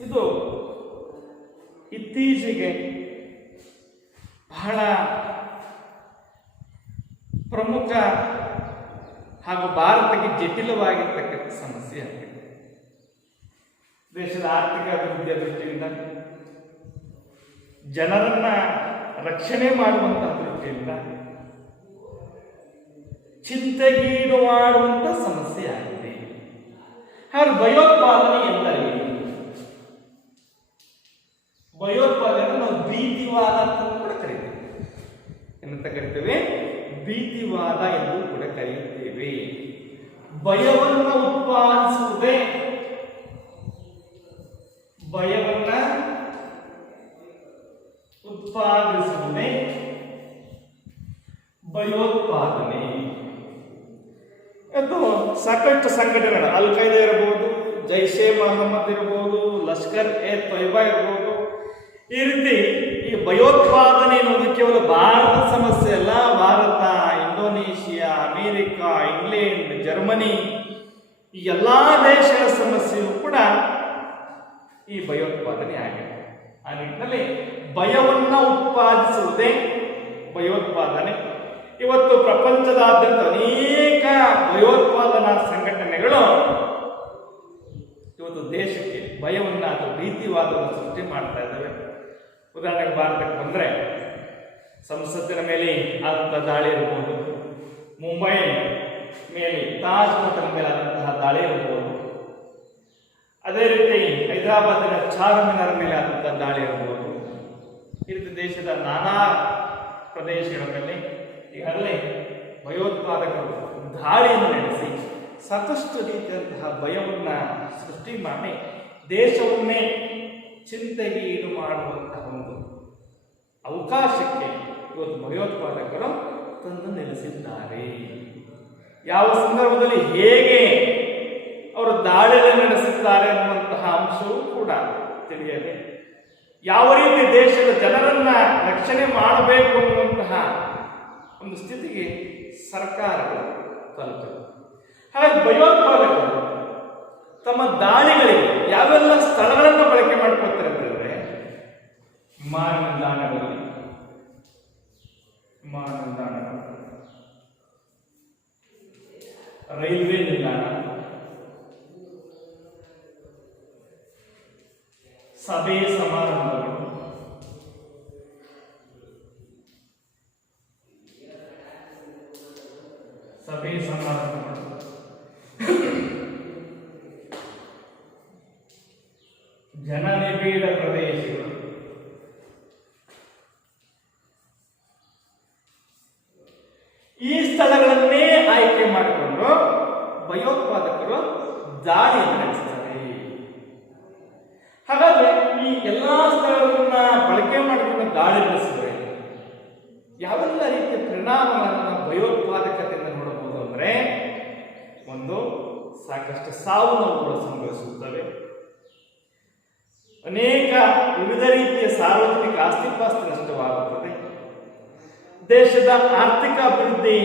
ಇದು ಇತ್ತೀಚೆಗೆ ಬಹಳ ಪ್ರಮುಖ ಹಾಗೂ ಭಾರತಕ್ಕೆ ಜಟಿಲವಾಗಿರ್ತಕ್ಕಂಥ ಸಮಸ್ಯೆ ಆಗಿದೆ. ದೇಶದ ಆರ್ಥಿಕ ಅಭಿವೃದ್ಧಿಯ ದೃಷ್ಟಿಯಿಂದ, ಜನರನ್ನ ರಕ್ಷಣೆ ಮಾಡುವಂತಹ ದೃಷ್ಟಿಯಿಂದ ಚಿಂತೆಗೀಡು ಮಾಡುವಂತ ಸಮಸ್ಯೆ ಆಗಿದೆ. ಹಾಗೆ ಭಯೋತ್ಪಾದನೆ ಎಂದರೇನು? ಭಯೋತ್ಪಾದನೆ ನಾವು ಭೀತಿವಾದ ಅಂತ ಕೂಡ ಕರೀತೀವಿ. ಏನಂತ ಕರಿತೇವೆ? ಭೀತಿವಾದ ಎಂದು ಕೂಡ ಕರೆಯುತ್ತೇವೆ. ಭಯವನ್ನು ಉತ್ಪಾದಿಸುವುದೇ ಭಯೋತ್ಪಾದನೆ. ಅದು ಸಾಕಷ್ಟು ಸಂಘಟನೆಗಳು, ಅಲ್ ಖೈದಾ ಇರಬಹುದು, ಜೈಷೆ ಮೊಹಮ್ಮದ್ ಇರಬಹುದು, ಲಷ್ಕರ್ ಎ ತೊಯ್ಬಾ ಇರಬಹುದು. ಈ ರೀತಿ ಈ ಭಯೋತ್ಪಾದನೆ ಎನ್ನುವುದು ಕೇವಲ ಭಾರತದ ಸಮಸ್ಯೆ ಅಲ್ಲ. Bharat, Indonesia, America, England, Germany ಈ ಎಲ್ಲಾ ದೇಶಗಳ ಸಮಸ್ಯೆಯೂ ಕೂಡ ಈ ಭಯೋತ್ಪಾದನೆ ಆಗಿದೆ. ಆ ನಿಟ್ಟಿನಲ್ಲಿ ಭಯವನ್ನ ಉತ್ಪಾದಿಸುವುದೇ ಭಯೋತ್ಪಾದನೆ. ಇವತ್ತು ಪ್ರಪಂಚದಾದ್ಯಂತ ಅನೇಕ ಭಯೋತ್ಪಾದನಾ ಸಂಘಟನೆಗಳು ಇವತ್ತು ದೇಶಕ್ಕೆ ಭಯವನ್ನ ಅಥವಾ ಭೀತಿವಾದವನ್ನು ಸೃಷ್ಟಿ ಮಾಡ್ತಾ ಇದ್ದಾವೆ. ಉದಾಹರಣೆಗೆ ಭಾರತಕ್ಕೆ ಬಂದರೆ ಸಂಸತ್ತಿನ ಮೇಲೆ ಆದಂತಹ ದಾಳಿ ಇರಬಹುದು, ಮುಂಬೈ ಮೇಲೆ ತಾಜ್ ಹೋಟೆಲ್ ಮೇಲೆ ಆದಂತಹ ದಾಳಿ ಇರಬಹುದು, ಅದೇ ರೀತಿ ಹೈದರಾಬಾದಿನ ಚಾರ್ಮಿನಾರ್ ಮೇಲೆ ಆದಂತಹ ದಾಳಿ ಇರಬಹುದು. ಈ ರೀತಿ ದೇಶದ ನಾನಾ ಪ್ರದೇಶಗಳ ಮೇಲೆ ಈಗಾಗಲೇ ಭಯೋತ್ಪಾದಕರು ದಾಳಿಯನ್ನು ನಡೆಸಿ ಸಾಕಷ್ಟು ರೀತಿಯಂತಹ ಭಯವನ್ನ ಸೃಷ್ಟಿ ಮಾಡಿ ದೇಶವನ್ನೇ ಚಿಂತೆಗೆ ಈಡು ಮಾಡುವಂತಹ ಒಂದು ಅವಕಾಶಕ್ಕೆ ಇವತ್ತು ಭಯೋತ್ಪಾದಕರು ತಂದು ನೆಲೆಸಿದ್ದಾರೆ. ಯಾವ ಸಂದರ್ಭದಲ್ಲಿ ಹೇಗೆ ಅವರು ದಾಳಿಯನ್ನು ನಡೆಸುತ್ತಾರೆ ಅನ್ನುವಂತಹ ಅಂಶವೂ ಕೂಡ ತಿಳಿಯದೆ, ಯಾವ ರೀತಿ ದೇಶದ ಜನರನ್ನ ರಕ್ಷಣೆ ಮಾಡಬೇಕು ಅನ್ನುವಂತಹ ಒಂದು ಸ್ಥಿತಿಗೆ ಸರ್ಕಾರಗಳು ತಲುಪಿವೆ. ಹಾಗಾಗಿ ಭಯೋತ್ಪಾದಕರು ತಮ್ಮ ದಾಳಿಗಳಿಗೆ ಯಾವೆಲ್ಲ ಸ್ಥಳಗಳನ್ನು ಬಳಕೆ ಮಾಡ್ಕೊಳ್ತಾರೆ ಅಂತಂದ್ರೆ, ವಿಮಾನ ನಿಲ್ದಾಣಗಳಲ್ಲಿ, ರೈಲ್ವೆ ನಿಲ್ದಾಣ, ಸಭೆ ಸಮಾರಂಭಗಳು, ಜನನಿಬಿಡ ಪ್ರದೇಶಗಳು, ಈ ಸ್ಥಳಗಳನ್ನೇ ಆಯ್ಕೆ ಮಾಡಿಕೊಂಡು ಭಯೋತ್ಪಾದಕರು ದಾಳಿಯನ್ನು ನಡೆಸ್ತಾರೆ. ಹಾಗಾದ್ರೆ ಈ ಎಲ್ಲಾ ಸ್ಥಳಗಳನ್ನ ಬಳಕೆ ಮಾಡಿಕೊಂಡು ದಾಳಿ ನಡೆಸಿದರೆ ಯಾವೆಲ್ಲ ರೀತಿಯ ಪರಿಣಾಮಗಳನ್ನು ಭಯೋತ್ಪಾದಕತೆಯಿಂದ ನೋಡಬಹುದು ಅಂದ್ರೆ, ಒಂದು, ಸಾಕಷ್ಟು ಸಾವು ನೋವುಗಳು ಸಂಭವಿಸುತ್ತವೆ. ಅನೇಕ ವಿವಿಧ ರೀತಿಯ ಸಾರ್ವಜನಿಕ ಆಸ್ತಿಪಾಸ್ತಿ ನಷ್ಟವಾಗುತ್ತದೆ. ದೇಶದ ಆರ್ಥಿಕ ಅಭಿವೃದ್ಧಿ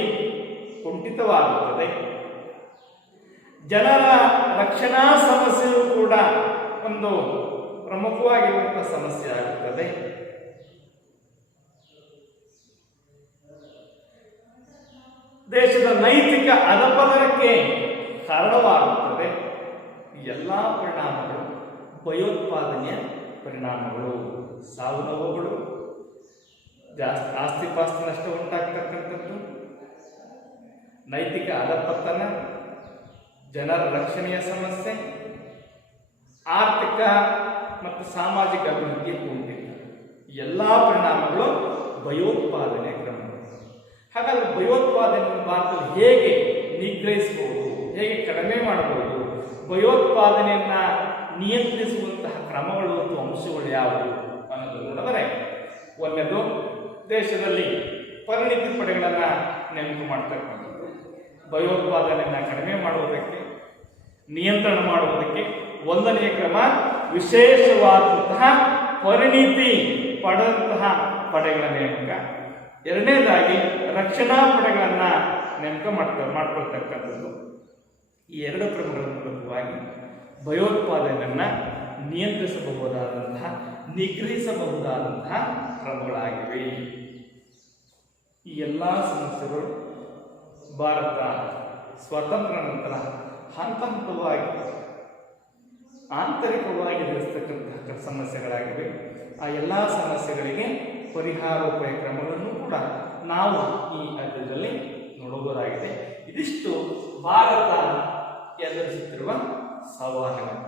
ಕುಂಠಿತವಾಗುತ್ತದೆ. ಜನರ ರಕ್ಷಣಾ ಸಮಸ್ಯೆಯೂ ಕೂಡ ಒಂದು ಪ್ರಮುಖವಾಗಿರುವಂತಹ ಸಮಸ್ಯೆ ಆಗುತ್ತದೆ. ದೇಶದ ನೈತಿಕ ಅಧಪತನಕ್ಕೆ ಕಾರಣವಾಗುತ್ತದೆ. ಎಲ್ಲ ಪರಿಣಾಮಗಳು ಭಯೋತ್ಪಾದನೆಯ ಪರಿಣಾಮಗಳು. ಸಾವು ನೋವುಗಳು, ಜಾಸ್ತಿ ಆಸ್ತಿಪಾಸ್ತಿ ನಷ್ಟ ಉಂಟಾಗ್ತಕ್ಕಂಥದ್ದು, ನೈತಿಕ ಅಧಪತನ, ಜನರ ರಕ್ಷಣೆಯ ಸಮಸ್ಯೆ, ಆರ್ಥಿಕ ಮತ್ತು ಸಾಮಾಜಿಕ ಅಭಿವೃದ್ಧಿ ಕುಂಠಿತ, ಎಲ್ಲ ಪರಿಣಾಮಗಳು ಭಯೋತ್ಪಾದನೆಯ ಕ್ರಮಗಳು. ಹಾಗಾದ್ರೆ ಭಯೋತ್ಪಾದನೆಯನ್ನು ಭಾರತದಲ್ಲಿ ಹೇಗೆ ನಿಗ್ರಹಿಸಬಹುದು, ಹೇಗೆ ಕಡಿಮೆ ಮಾಡಬಹುದು, ಭಯೋತ್ಪಾದನೆಯನ್ನ ನಿಯಂತ್ರಿಸುವಂತಹ ಕ್ರಮಗಳು ಮತ್ತು ಅಂಶಗಳು ಯಾವುವು ಅನ್ನೋದು ನೋಡಿದರೆ, ಒಂದನೇದು, ದೇಶದಲ್ಲಿ ಪರಿಣಿತಿ ಪಡೆಗಳನ್ನು ನೇಮಕ ಮಾಡ್ತಕ್ಕಂಥದ್ದು. ಭಯೋತ್ಪಾದನೆಯನ್ನು ಕಡಿಮೆ ಮಾಡುವುದಕ್ಕೆ, ನಿಯಂತ್ರಣ ಮಾಡುವುದಕ್ಕೆ ಒಂದನೆಯ ಕ್ರಮ ವಿಶೇಷವಾದಂತಹ ಪರಿಣಿತಿ ಪಡೆದಂತಹ ಪಡೆಗಳ ನೇಮಕ. ಎರಡನೇದಾಗಿ ರಕ್ಷಣಾ ಪಡೆಗಳನ್ನ ನೇಮಕ ಮಾಡ್ಕೊಳ್ತಕ್ಕಂಥದ್ದು. ಈ ಎರಡು ಕ್ರಮಗಳ ಮೂಲಕವಾಗಿ ಭಯೋತ್ಪಾದನೆಯನ್ನ ನಿಯಂತ್ರಿಸಬಹುದಾದಂತಹ, ನಿಗ್ರಹಿಸಬಹುದಾದಂತಹ ಕ್ರಮಗಳಾಗಿವೆ. ಈ ಎಲ್ಲ ಸಮಸ್ಯೆಗಳು ಭಾರತ ಸ್ವಾತಂತ್ರ್ಯ ನಂತರ ಹಂತ ಹಂತವಾಗಿ ಆಂತರಿಕವಾಗಿ ಎದುರಿಸತಕ್ಕಂತಹ ಸಮಸ್ಯೆಗಳಾಗಿವೆ. ಆ ಎಲ್ಲ ಸಮಸ್ಯೆಗಳಿಗೆ ಪರಿಹಾರೋಪಾಯ ಕ್ರಮಗಳನ್ನು ಕೂಡ ನಾವು ಈ ಅಧ್ಯಯನದಲ್ಲಿ ನೋಡಬಹುದಾಗಿದೆ. ಇದಿಷ್ಟು ಭಾರತ ಎದುರಿಸುತ್ತಿರುವ ಸವಾಲುಗಳು.